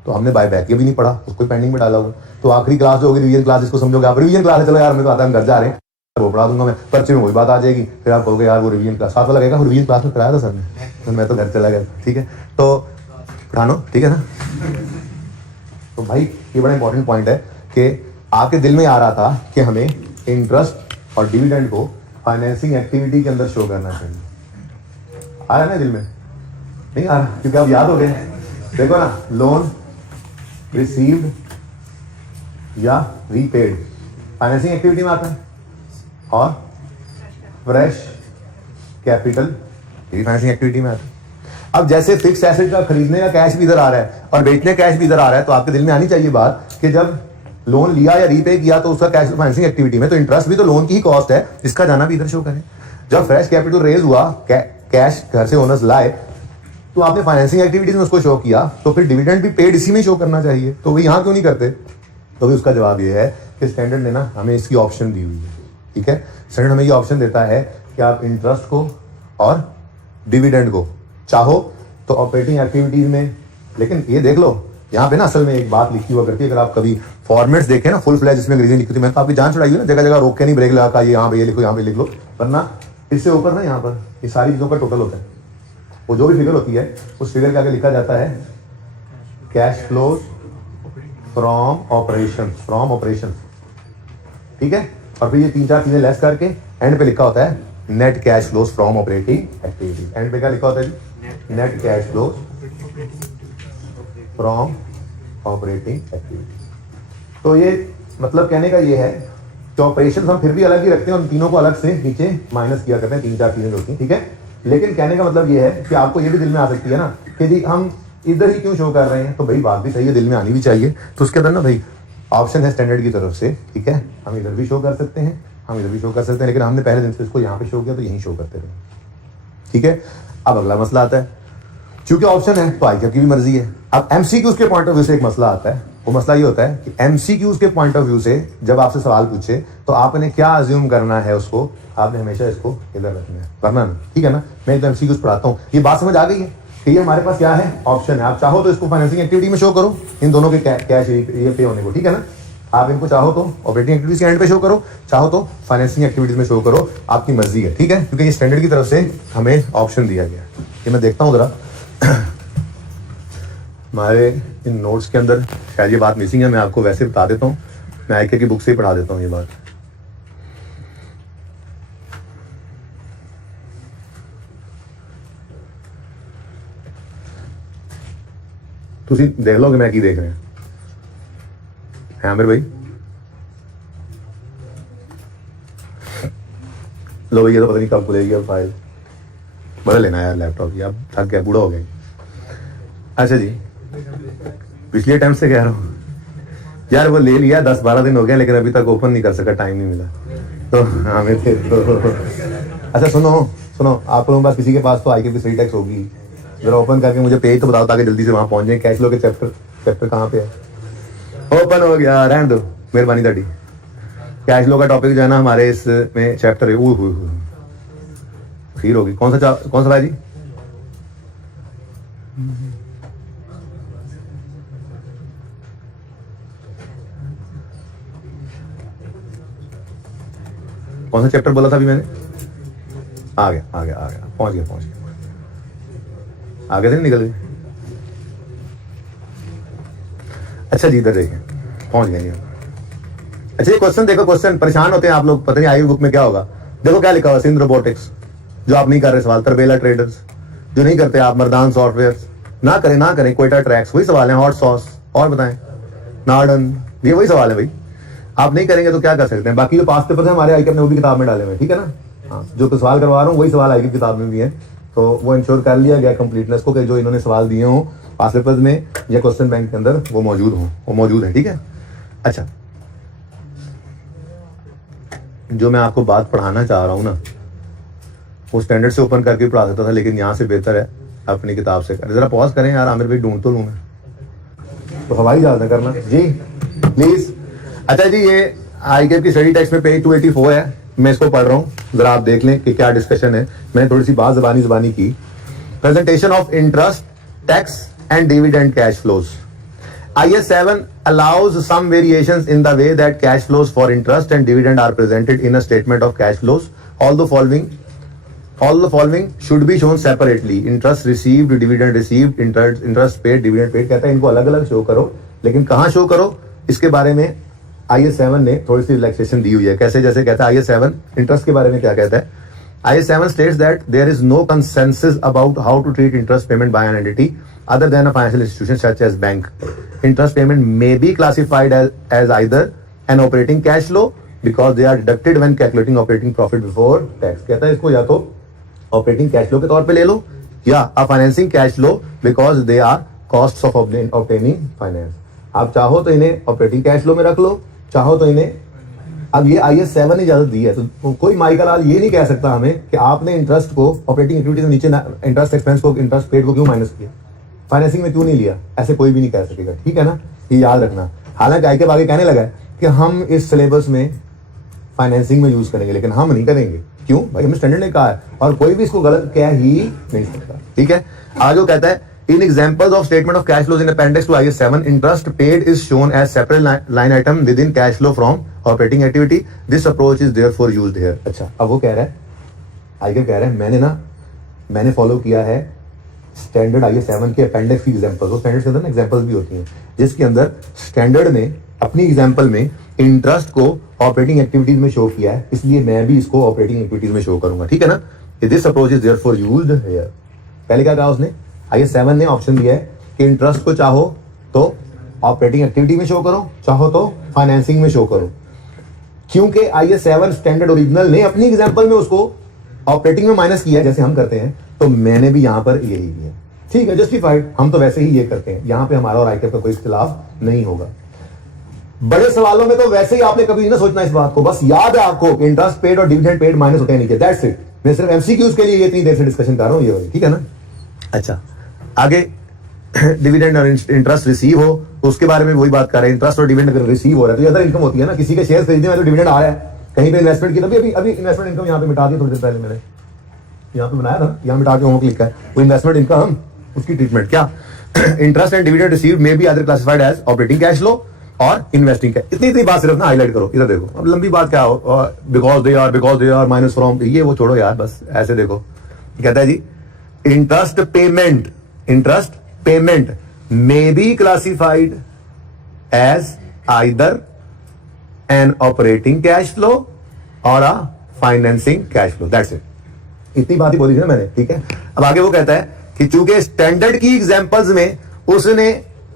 हमने बाय बैक ये भी नहीं पढ़ा, उसको पेंडिंग में डाला हुआ। तो आखिरी क्लास जो होगी रिवीजन क्लास, इसको समझोगे आप रिवीजन क्लास है, चलो यार मेरे को आता है, हम घर जा रहे हैं, वो पढ़ा दूंगा मैं, पर्चे में वही बात आ जाएगी, फिर आप कहोगे यार वो रिवीजन क्लास साथ वाला लगेगा, रिवीजन क्लास में कराया था सर ने, तो मैं तो घर चला गया, ठीक है, तो पढ़ानो, ठीक है ना। तो भाई ये बड़ा इंपॉर्टेंट पॉइंट है कि आपके दिल में आ रहा था कि हमें इंटरेस्ट और डिविडेंड को फाइनेंसिंग एक्टिविटी के अंदर शो करना चाहिए, आ रहा है ना दिल में? नहीं आ रहा, क्योंकि आप याद हो गए, देखो ना, लोन रिसीव्ड या रीपेड फाइनेंसिंग एक्टिविटी में आता है, और फ्रेश कैपिटल ये फाइनेंसिंग एक्टिविटी में आता है। अब जैसे फिक्स एसेट का खरीदने का कैश भी इधर आ रहा है और बेचने का कैश भी इधर आ रहा है, तो आपके दिल में आनी चाहिए बात कि जब लोन लिया या रीपे किया तो उसका कैश फाइनेंसिंग एक्टिविटी में, तो इंटरेस्ट भी तो लोन की ही कॉस्ट है, इसका जाना भी इधर शो करें। जब फ्रेश कैपिटल रेज हुआ, कैश घर से ओनर्स लाए, तो आपने फाइनेंसिंग एक्टिविटीज में उसको शो किया, तो फिर डिविडेंड भी पेड इसी में शो करना चाहिए, तो वो यहाँ क्यों नहीं करते? तो भी उसका जवाब ये है कि स्टैंडर्ड ने ना हमें इसकी ऑप्शन दी हुई है, ठीक है। स्टैंडर्ड हमें ये ऑप्शन देता है कि आप इंटरेस्ट को और डिविडेंड को चाहो तो ऑपरेटिंग एक्टिविटीज में, लेकिन ये देख लो यहाँ पे ना असल में एक बात लिखी हुआ करती है, अगर आप कभी फॉर्मेट्स देखें ना फुल फ्लैज, इसमें अंग्रेजी लिखी थी, मैंने तो आपकी जान चढ़ाई हुई ना, जगह जगह रोक के नहीं ब्रेक लगा का ये यहाँ पे ये लिखो, यहाँ पे लिख लो, वरना इससे ऊपर ना यहाँ पर ये सारी चीज़ों का टोटल होता है, वो जो भी फिगर होती है उस फिगर के आगे लिखा जाता है कैश फ्लोज फ्रॉम ऑपरेशन, ठीक है। और फिर ये 3-4 चीजें लेस करके एंड पे लिखा होता है net cash flows from operating activity. End पे क्या लिखा होता है जी? Net cash flows from operating activity. तो ये मतलब कहने का ये है कि ऑपरेशन हम फिर भी अलग ही रखते हैं, उन तीनों को अलग से नीचे माइनस किया करते हैं, 3-4 चीजें होती हैं, ठीक है। लेकिन कहने का मतलब ये है कि आपको ये भी दिल में आ सकती है ना कि जी हम इधर ही क्यों शो कर रहे हैं, तो भाई बात भी सही है, दिल में आनी भी चाहिए। तो उसके अंदर ना भाई ऑप्शन है स्टैंडर्ड की तरफ से, ठीक है, हम इधर भी शो कर सकते हैं, हम इधर भी शो कर सकते हैं, लेकिन हमने पहले दिन से इसको यहाँ पे शो किया तो यहीं शो करते रहे, ठीक है। अब अगला मसला आता है, क्योंकि ऑप्शन है तो आई की भी मर्जी है। अब एमसीक्यूज के पॉइंट ऑफ व्यू से एक मसला आता है, वो मसला ये होता है कि एमसीक्यूज के पॉइंट ऑफ व्यू से जब आपसे सवाल पूछे तो आपने क्या अज्यूम करना है, उसको आपने हमेशा इसको इधर रखना है, वरना नहीं, ठीक है ना। मैं एक एमसीक्यूज पढ़ाता हूँ, ये बात समझ आ गई है कि ये हमारे पास क्या है, ऑप्शन है। आप चाहो तो इसको फाइनेंसिंग एक्टिविटी में शो करो, इन दोनों के कैश ये पे होने को, ठीक है ना। आप इनको चाहो तो ऑपरेटिंग एक्टिविटीज के एंड पे शो करो, चाहो तो फाइनेंसिंग एक्टिविटीज में शो करो, आपकी मर्जी है, ठीक है, क्योंकि ये स्टैंडर्ड की तरफ से हमें ऑप्शन दिया गया। ये मैं देखता हूँ जरा हमारे इन नोट्स के अंदर शायद ये बात मिसिंग है, मैं आपको वैसे बता देता हूँ, मैं आईके की बुक से ही पढ़ा देता हूँ ये बात। ਤੁਸੀਂ ਦੇਖ ਲਓ ਕਿ ਮੈਂ ਕੀ ਦੇਖ ਰਿਹਾ ਹੈ आमिर भाई। लो भैया, तो पता नहीं कब खुलेगी अब फाइल, बदल लेना यार लैपटॉप की, अब थक गया, बूढ़ा हो गया। अच्छा जी, पिछले अटेम्प्ट से कह रहा हूँ यार, वो ले लिया 10-12 दिन हो गया, लेकिन अभी तक ओपन नहीं कर सका, टाइम नहीं मिला। तो हाँ मेरे तो अच्छा सुनो आप लोगों के पास, किसी के पास तो आई के टैक्स होगी, जरा ओपन करके मुझे पेज तो बताओ ताकि जल्दी से वहाँ पहुँच जाए। कैश फ्लो के चैप्टर कहाँ पे है? ओपन हो गया, रहने दो, मेहरबानी ताड़ी। कैश फ्लो का टॉपिक जो है ना हमारे इसमें चैप्टर है, खीर होगी। कौन सा भाई जी? कौन सा चैप्टर बोला था अभी मैंने? आ गया, पहुंच गया। आगे से निकल गए। अच्छा जी, इधर देखें, पहुंच गए। अच्छा ये क्वेश्चन देखो, क्वेश्चन परेशान होते हैं आप लोग, पता नहीं आई बुक में क्या होगा। देखो क्या लिखा हुआ, सिंध रोबोटिक्स, जो आप नहीं कर रहे सवाल, तरबेला ट्रेडर्स जो नहीं करते आप, मर्दान सॉफ्टवेयर ना करें, कोयटा ट्रैक्स, वही सवाल है, हॉट सॉस, और बताएं, नार्डन, ये वही सवाल है भाई। आप नहीं करेंगे तो क्या कर सकते हैं। बाकी जो पास पेपर है हमारे आई ने वो भी किताब में डाले हुए, ठीक है ना। हाँ, जो तो सवाल करवा रहा हूँ वही सवाल आई की किताब में भी है, तो वो इंश्योर कर लिया गया कंप्लीटनेस को, कि जो इन्होंने सवाल दिए हों पास पेपर में या क्वेश्चन बैंक के अंदर वो मौजूद है, ठीक है। अच्छा, जो मैं आपको बात पढ़ाना चाह रहा हूँ ना, वो स्टैंडर्ड से ओपन करके पढ़ा सकता था, लेकिन यहाँ से बेहतर है अपनी किताब से करें। जरा पॉज करें यार, आमिर भाई ढूंढ तो लूँ मैं, तो हवाई जहाज में करना जी प्लीज। अच्छा जी, ये आईकेएफ की स्टडी टेक्स्ट में पेज 284 है, मैं इसको पढ़ रहा हूँ, जरा आप देख लें कि क्या डिस्कशन है। मैंने थोड़ी सी बात जबानी की। Presentation of interest, tax and dividend cash flows. IS 7 allows some variations in the way that cash flows for interest and dividend are presented in a statement of cash flows. All the following should be shown separately. Interest received, dividend received, interest paid, dividend paid। कहता है इनको अलग अलग show करो, लेकिन कहाँ show करो इसके बारे में IS 7 ने थोड़ी सी रिलैक्सेशन दी हुई है। कैसे? जैसे कहता है IS 7 इंटरेस्ट के बारे में क्या कहता है, IS 7 states that there is no consensus about how to treat interest payment by an entity other than a financial institution such as bank. Interest payment may be classified as either an operating cash flow because they are deducted when calculating operating profit before tax। कहता है इसको या तो operating cash flow के तौर पे ले लो, या a financing cash flow because they are costs of obtaining finance. आप चाहो तो इन्हें ऑपरेटिंग कैश फ्लो में रख लो, चाहो तो इन्हें, अब ये IS 7 ने इजाजत दी है, तो कोई माइकल लाल ये नहीं कह सकता हमें कि आपने इंटरेस्ट को ऑपरेटिंग एक्टिविटी से नीचे, इंटरेस्ट एक्सपेंस को, इंटरेस्ट पेड को क्यों माइनस किया, फाइनेंसिंग में क्यों नहीं लिया, ऐसे कोई भी नहीं कह सकेगा, ठीक है ना, ये याद रखना। हालांकि आईकेएफ आगे कहने लगा है कि हम इस सिलेबस में फाइनेंसिंग में यूज करेंगे, लेकिन हम नहीं करेंगे। क्यों भाई? हमें स्टैंडर्ड ने कहा है और कोई भी इसको गलत कह ही नहीं सकता, ठीक है। आगे वो कहता है in examples of statement of cash flows in appendix to IS 7 interest paid is shown as separate line item within cash flow from operating activity. This approach is therefore used here. अच्छा, अब वो कह रहा है, आईकेएफ कह रहा है मैंने फॉलो किया है स्टैंडर्ड IS 7 के अपेंडिक्स की एग्जांपल्स। वो स्टैंडर्ड के अंदर एग्जांपल्स भी होती हैं, जिसके अंदर स्टैंडर्ड ने अपनी एग्जांपल में इंटरेस्ट को ऑपरेटिंग एक्टिविटीज में शो किया है, इसलिए मैं भी इसको ऑपरेटिंग एक्टिविटीज में शो करूंगा, ठीक है ना। This approach is therefore used here. पहले क्या कहा उसने, IS 7 ने ऑप्शन दिया है कि इंटरेस्ट को चाहो तो ऑपरेटिंग एक्टिविटी में शो करो, चाहो तो फाइनेंसिंग में शो करो। क्योंकि IS 7 स्टैंडर्ड ओरिजिनल ने अपनी एग्जांपल में उसको ऑपरेटिंग में माइनस किया जैसे हम करते हैं, तो मैंने भी यहां पर यही किया, ठीक है, जस्टिफाइड। हम तो वैसे ही ये करते हैं, यहां पे हमारा और आईकेएफ का कोई इख्तिलाफ नहीं होगा। बड़े सवालों में तो वैसे ही आपने कभी नहीं ना सोचना इस बात को, बस याद है आपको इंटरेस्ट पेड और डिविडेंड पेड माइनस होते हैं नीचे, दैट्स इट। मैं सिर्फ MCQs के लिए ये इतनी देर से डिस्कशन कर रहा हूं, ये ठीक है ना। अच्छा, आगे डिविडेंड और इंटरेस्ट रिसीव हो, उसके बारे में वही बात कर रहे हैं। इंटरेस्ट और डिविडेंड अगर रिसीव हो रहा है तो अदर इनकम होती है ना, किसी के शेयर खरीदने में तो डिविडेंड आ रहा है, कहीं पे इन्वेस्टमेंट की, तभी अभी इन्वेस्टमेंट इनकम यहाँ पे मिटा दिया थोड़ी देर पहले, मैंने यहाँ पे बनाया था, यहाँ मिटा के होमवर्क लिखा है, वो इन्वेस्टमेंट इनकम, उसकी ट्रीटमेंट क्या, interest and dividend received may be other classified as operating cash flow और इन्वेस्टिंग कैश। इतनी बात सिर्फ ना हाईलाइट करो, इधर देखो। अब लंबी बात क्या हो, because they are minus from, ये वो छोड़ो यार, बस ऐसे देखो। कहता है जी interest payment may be classified as either an operating cash flow और a financing cash flow, that's it. इतनी बात ही बोली थी ना मैंने, ठीक है। अब आगे वो कहता है कि चूंकि स्टैंडर्ड की एग्जांपल्स में उसने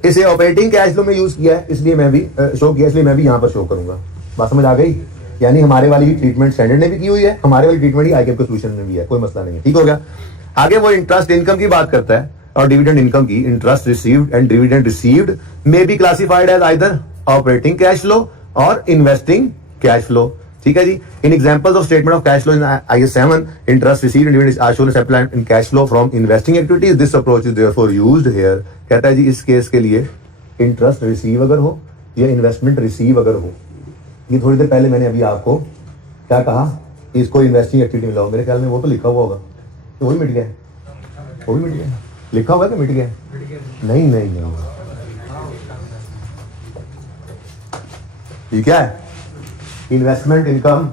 इसे ऑपरेटिंग कैश फ्लो में यूज किया है, इसलिए मैं भी शो किया, इसलिए मैं भी यहां पर शो करूंगा। बात समझ आ गई? यानी हमारे वाली ही ट्रीटमेंट स्टैंडर्ड ने भी की हुई है, हमारे वाली ट्रीटमेंट ही आईकेएफ के सॉल्यूशन में भी है, कोई मसला नहीं है। ठीक हो गया? आगे वो इंटरेस्ट इनकम की बात करता है और डिविडेंड इनकम की। Interest received and dividend received may be classified as either operating cash flow और इन्वेस्टिंग कैश फ्लो। ठीक है जी। In examples of statement of cash flow in IAS 7, interest received and dividend are shown as applied in cash flow from investing activities. This approach is therefore used here. कहता है जी इस case के लिए interest receive अगर हो या investment receive अगर हो, ये थोड़ी देर पहले मैंने अभी आपको क्या कहा, इसको इन्वेस्टिंग एक्टिविटी में लाओ, मेरे ख्याल में वो तो लिखा हुआ होगा, तो वही मिट गया है, वो भी मिट गया है, लिखा हुआ है कि मिट गया है? नहीं नहीं नहीं, ये क्या है? Investment income.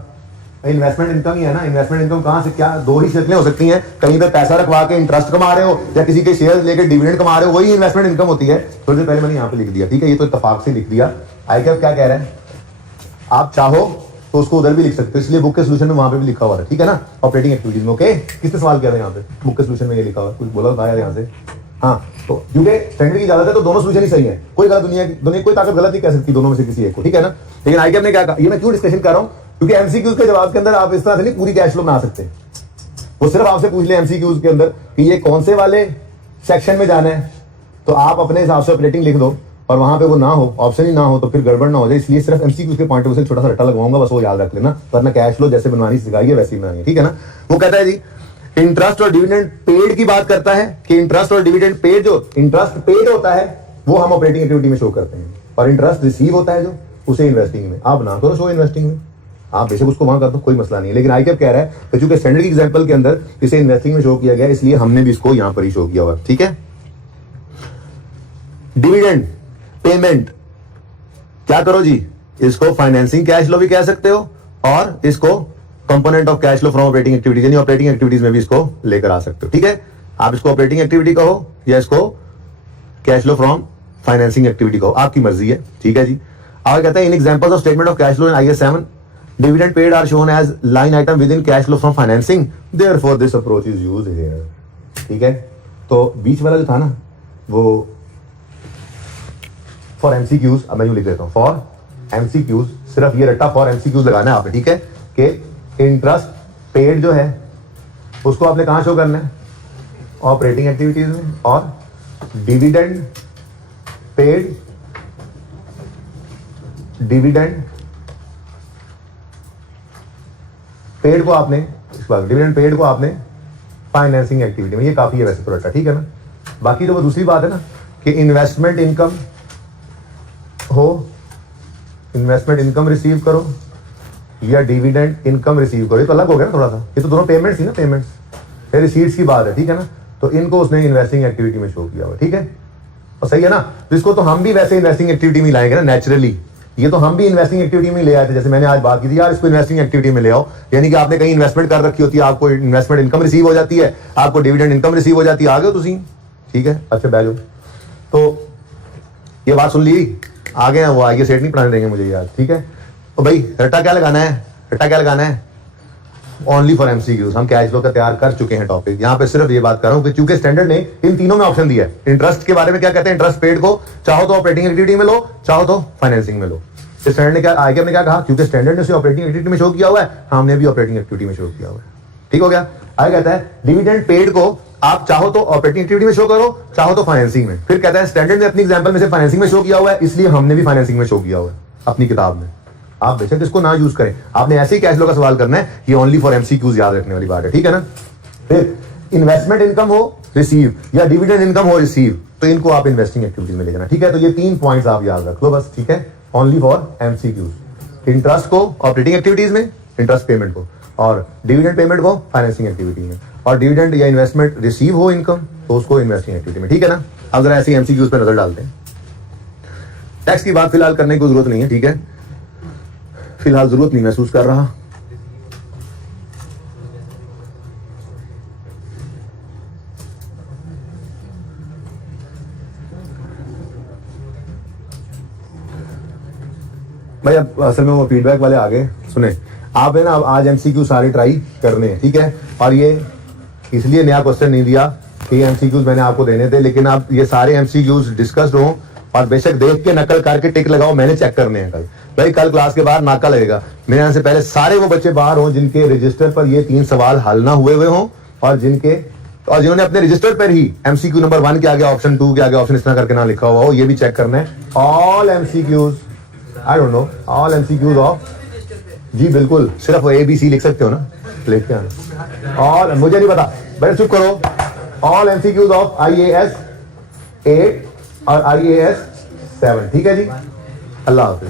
इन्वेस्टमेंट इनकम ही है ना। इन्वेस्टमेंट इनकम कहां से, क्या दो ही शक्लें हो सकती हैं, कहीं पे पैसा रखवा के इंटरेस्ट कमा रहे हो या किसी के शेयर लेके डिविडेंड कमा रहे हो, वही इन्वेस्टमेंट इनकम होती है। थोड़ी देर पहले मैंने यहाँ पे लिख दिया, ठीक है, ये तो इत्तेफाक से लिख दिया। आईकेएफ क्या कह रहा है, आप चाहो तो उसको उधर भी लिख सकते हो, इसलिए बुक के सोल्यूशन में वहां पे भी लिखा हुआ है, ठीक है ना, ऑपरेटिंग एक्टिविटीज में। ओके, किसने सवाल किया था यहाँ पे? बुक के सोल्यूशन में ये लिखा हुआ है, कुछ बोला था यहाँ से? हाँ, तो क्योंकि स्टैंडर्ड की इजाजत है तो दोनों सोल्यूशन ही सही है, कोई गलत दुनिया कोई ताकत गलत नहीं कह सकती दोनों में से किसी एक को, ठीक है ना। लेकिन आईकेएफ ने क्या कहा, ये मैं क्यों डिस्कशन कर रहा हूँ, क्योंकि एमसीक्यूज के जवाब के अंदर आप इस तरह से नहीं पूरी कैश फ्लो बना सकते। वो सिर्फ आपसे पूछ ले एमसीक्यूज के अंदर कि ये कौन से वाले सेक्शन में जाना है, तो आप अपने हिसाब से ऑपरेटिंग लिख दो और वहां पे वो ना हो, ऑप्शन ही ना हो, तो फिर गड़बड़ ना हो जाए। इसलिए सिर्फ एमसीक्यूज के पॉइंट ऑफ व्यू से छोटा सा रट्टा लगवाऊंगा, बस वो याद रख लेना, वरना कैश फ्लो जैसे बनवानी सिखाई है वैसे ही बनानी है, ठीक है ना। वो कहता है जी इंटरेस्ट और डिविडेंड पेड की बात करता है कि इंटरेस्ट और डिविडेंड पेड, जो इंटरेस्ट पेड होता है वो हम ऑपरेटिंग एक्टिविटी में शो करते हैं, और इंटरेस्ट रिसीव होता है जो, उसे इन्वेस्टिंग में। आप ना करो शो इन्वेस्टिंग में, आप बेशक उसको वहां कर दो, कोई मसला नहीं है। लेकिन आईकेएफ कह रहा है कि चूंकि स्टैंडर्ड की एग्जांपल के अंदर इसे इन्वेस्टिंग में शो किया गया, इसलिए हमने भी इसको यहां पर ही शो किया हुआ, ठीक है। डिविडेंड पेमेंट क्या करो जी, इसको फाइनेंसिंग कैश फ्लो भी कह सकते हो और इसको component of cash flow from operating activities, यानी ऑपरेटिंग एक्टिविटीज में भी इसको लेकर आ सकते हो, ठीक है। आप इसको ऑपरेटिंग एक्टिविटी कहो या इसको cash flow from financing activity कहो, आपकी मर्जी है, ठीक है जी। आगे कहता है in examples of statement of cash flow in IAS 7, dividend paid are shown as line item within cash flow from financing, therefore this approach is used here, ठीक है। तो बीच वाला जो था ना वो फॉर एमसीक्यूज, अब मैं यूं लिख देता हूं फॉर एमसीक्यूज, सिर्फ ये रट्टा फॉर एमसीक्यूज लगाना है आपने, ठीक है, कि इंटरेस्ट पेड जो है उसको आपने कहां शो करना है, ऑपरेटिंग एक्टिविटीज में, और डिविडेंड पेड, डिविडेंड पेड को आपने, इस बार डिविडेंड पेड को आपने फाइनेंसिंग एक्टिविटी में, ये काफी है वैसे तो रट्टा, ठीक है ना। बाकी तो वो दूसरी बात है ना कि इन्वेस्टमेंट इनकम हो, इन्वेस्टमेंट इनकम रिसीव करो या डिविडेंड इनकम रिसीव करो, ये तो अलग हो गया ना थोड़ा सा, ये तो दोनों पेमेंट्स ही ना, पेमेंट्स ये रिसीट्स की बात है, ठीक है ना। तो इनको उसने इन्वेस्टिंग एक्टिविटी में शो किया हुआ, ठीक है, और सही है ना। तो इसको तो हम भी वैसे इन्वेस्टिंग एक्टिविटी में लाएंगे ना नेचुरली, ये तो हम भी इन्वेस्टिंग एक्टिविटी में ले आए थे, जैसे मैंने आज बात की थी यार इसको इन्वेस्टिंग एक्टिविटी में ले आओ, यानी कि आपने कहीं इन्वेस्टमेंट कर रखी होती है, आपको इन्वेस्टमेंट इनकम रिसीव हो जाती है, आपको डिविडेंड इनकम रिसीव हो जाती है, आ गए तुसी, ठीक है, अच्छा बैठो। तो ये बात सुन ली, आ गए हैं वो, आगे सेट नहीं पढ़ाने देंगे मुझे यार, ठीक है। तो भाई रट्टा क्या लगाना है, रट्टा क्या लगाना है, ओनली फॉर एमसीक्यूज। हम कैश फ्लो का तैयार कर चुके हैं टॉपिक, यहाँ पे सिर्फ ये बात कर रहा हूँ कि चूंकि स्टैंडर्ड ने इन तीनों में ऑप्शन दिया है। इंटरेस्ट के बारे में क्या कहते हैं, इंटरेस्ट पेड को चाहो तो ऑपरेटिंग एक्टिविटी में लो, चाहो तो फाइनेंसिंग में लो। स्टैंडर्ड ने क्या, आईकेएफ ने क्या कहा, क्योंकि स्टैंडर्ड ने उसे ऑपरेटिंग एक्टिविटी में शो किया हुआ है, हमने भी ऑपरेटिंग एक्टिविटी में शो किया हुआ है, ठीक हो गया। आगे कहता है डिविडेंड पेड को आप चाहो तो ऑपरेटिंग एक्टिविटी में शो करो, चाहो तो फाइनेंसिंग में। फिर कहता है स्टैंडर्ड ने अपनी एग्जांपल में से फाइनेंसिंग में शो किया हुआ है, इसलिए हमने भी फाइनेंसिंग में शो किया हुआ है अपनी किताब में। आप बेशक इसको ना यूज करें, आपने ऐसे ही कैश फ्लो का सवाल करना है, ये ओनली फॉर एमसीक्यूज याद रखने वाली बात है, ठीक है ना। फिर इन्वेस्टमेंट इनकम हो रिसीव या डिविडेंड इनकम हो रिसीव, तो इनको आप इन्वेस्टिंग एक्टिविटीज में ले जाना, ठीक है। तो ये 3 पॉइंट्स आप याद रख लो बस, ठीक है, ओनली फॉर एमसीक्यूज। इंटरेस्ट को ऑपरेटिंग एक्टिविटीज में, इंटरेस्ट पेमेंट को, और डिविडेंड पेमेंट को फाइनेंसिंग एक्टिविटी में, और डिविडेंड या इन्वेस्टमेंट रिसीव हो इनकम तो उसको इन्वेस्टिंग एक्टिविटी में, ठीक है ना। अब जरा ऐसे एमसीक्यूज पे नजर डालते हैं। टैक्स की बात फिलहाल करने की जरूरत नहीं है, ठीक है, फिलहाल जरूरत नहीं महसूस कर रहा। भाई अब असल में वो फीडबैक वाले आ गए, सुने आप है ना, अब आज एमसीक्यू सारे ट्राई करने हैं, ठीक है। और ये इसलिए नया क्वेश्चन नहीं दिया कि एमसीक्यूज मैंने आपको देने थे, लेकिन अब ये सारे एमसीक्यूज डिस्कस्ड हो और बेशक देख के नकल करके टिक लगाओ, मैंने चेक करने हैं कल भाई। कल क्लास के बाद नाका लगेगा। मेरे यहाँ से पहले सारे वो बच्चे बाहर हों जिनके रजिस्टर पर ये 3 सवाल हल ना हुए हों और जिन्होंने अपने रजिस्टर पर ही MCQ नंबर 1 के आगे ऑप्शन 2 के आगे ऑप्शन इस तरह करके ना लिखा हुआ हो, ये भी चेक करना है। All MCQs, I don't know, all MCQs of, जी बिल्कुल, सिर्फ ABC लिख सकते हो ना, लिख के आना। और मुझे नहीं पता, बेटा चुप करो। ऑल MCQs ऑफ IAS 8 और IAS 7, ठीक है जी। अल्लाह हाफिज।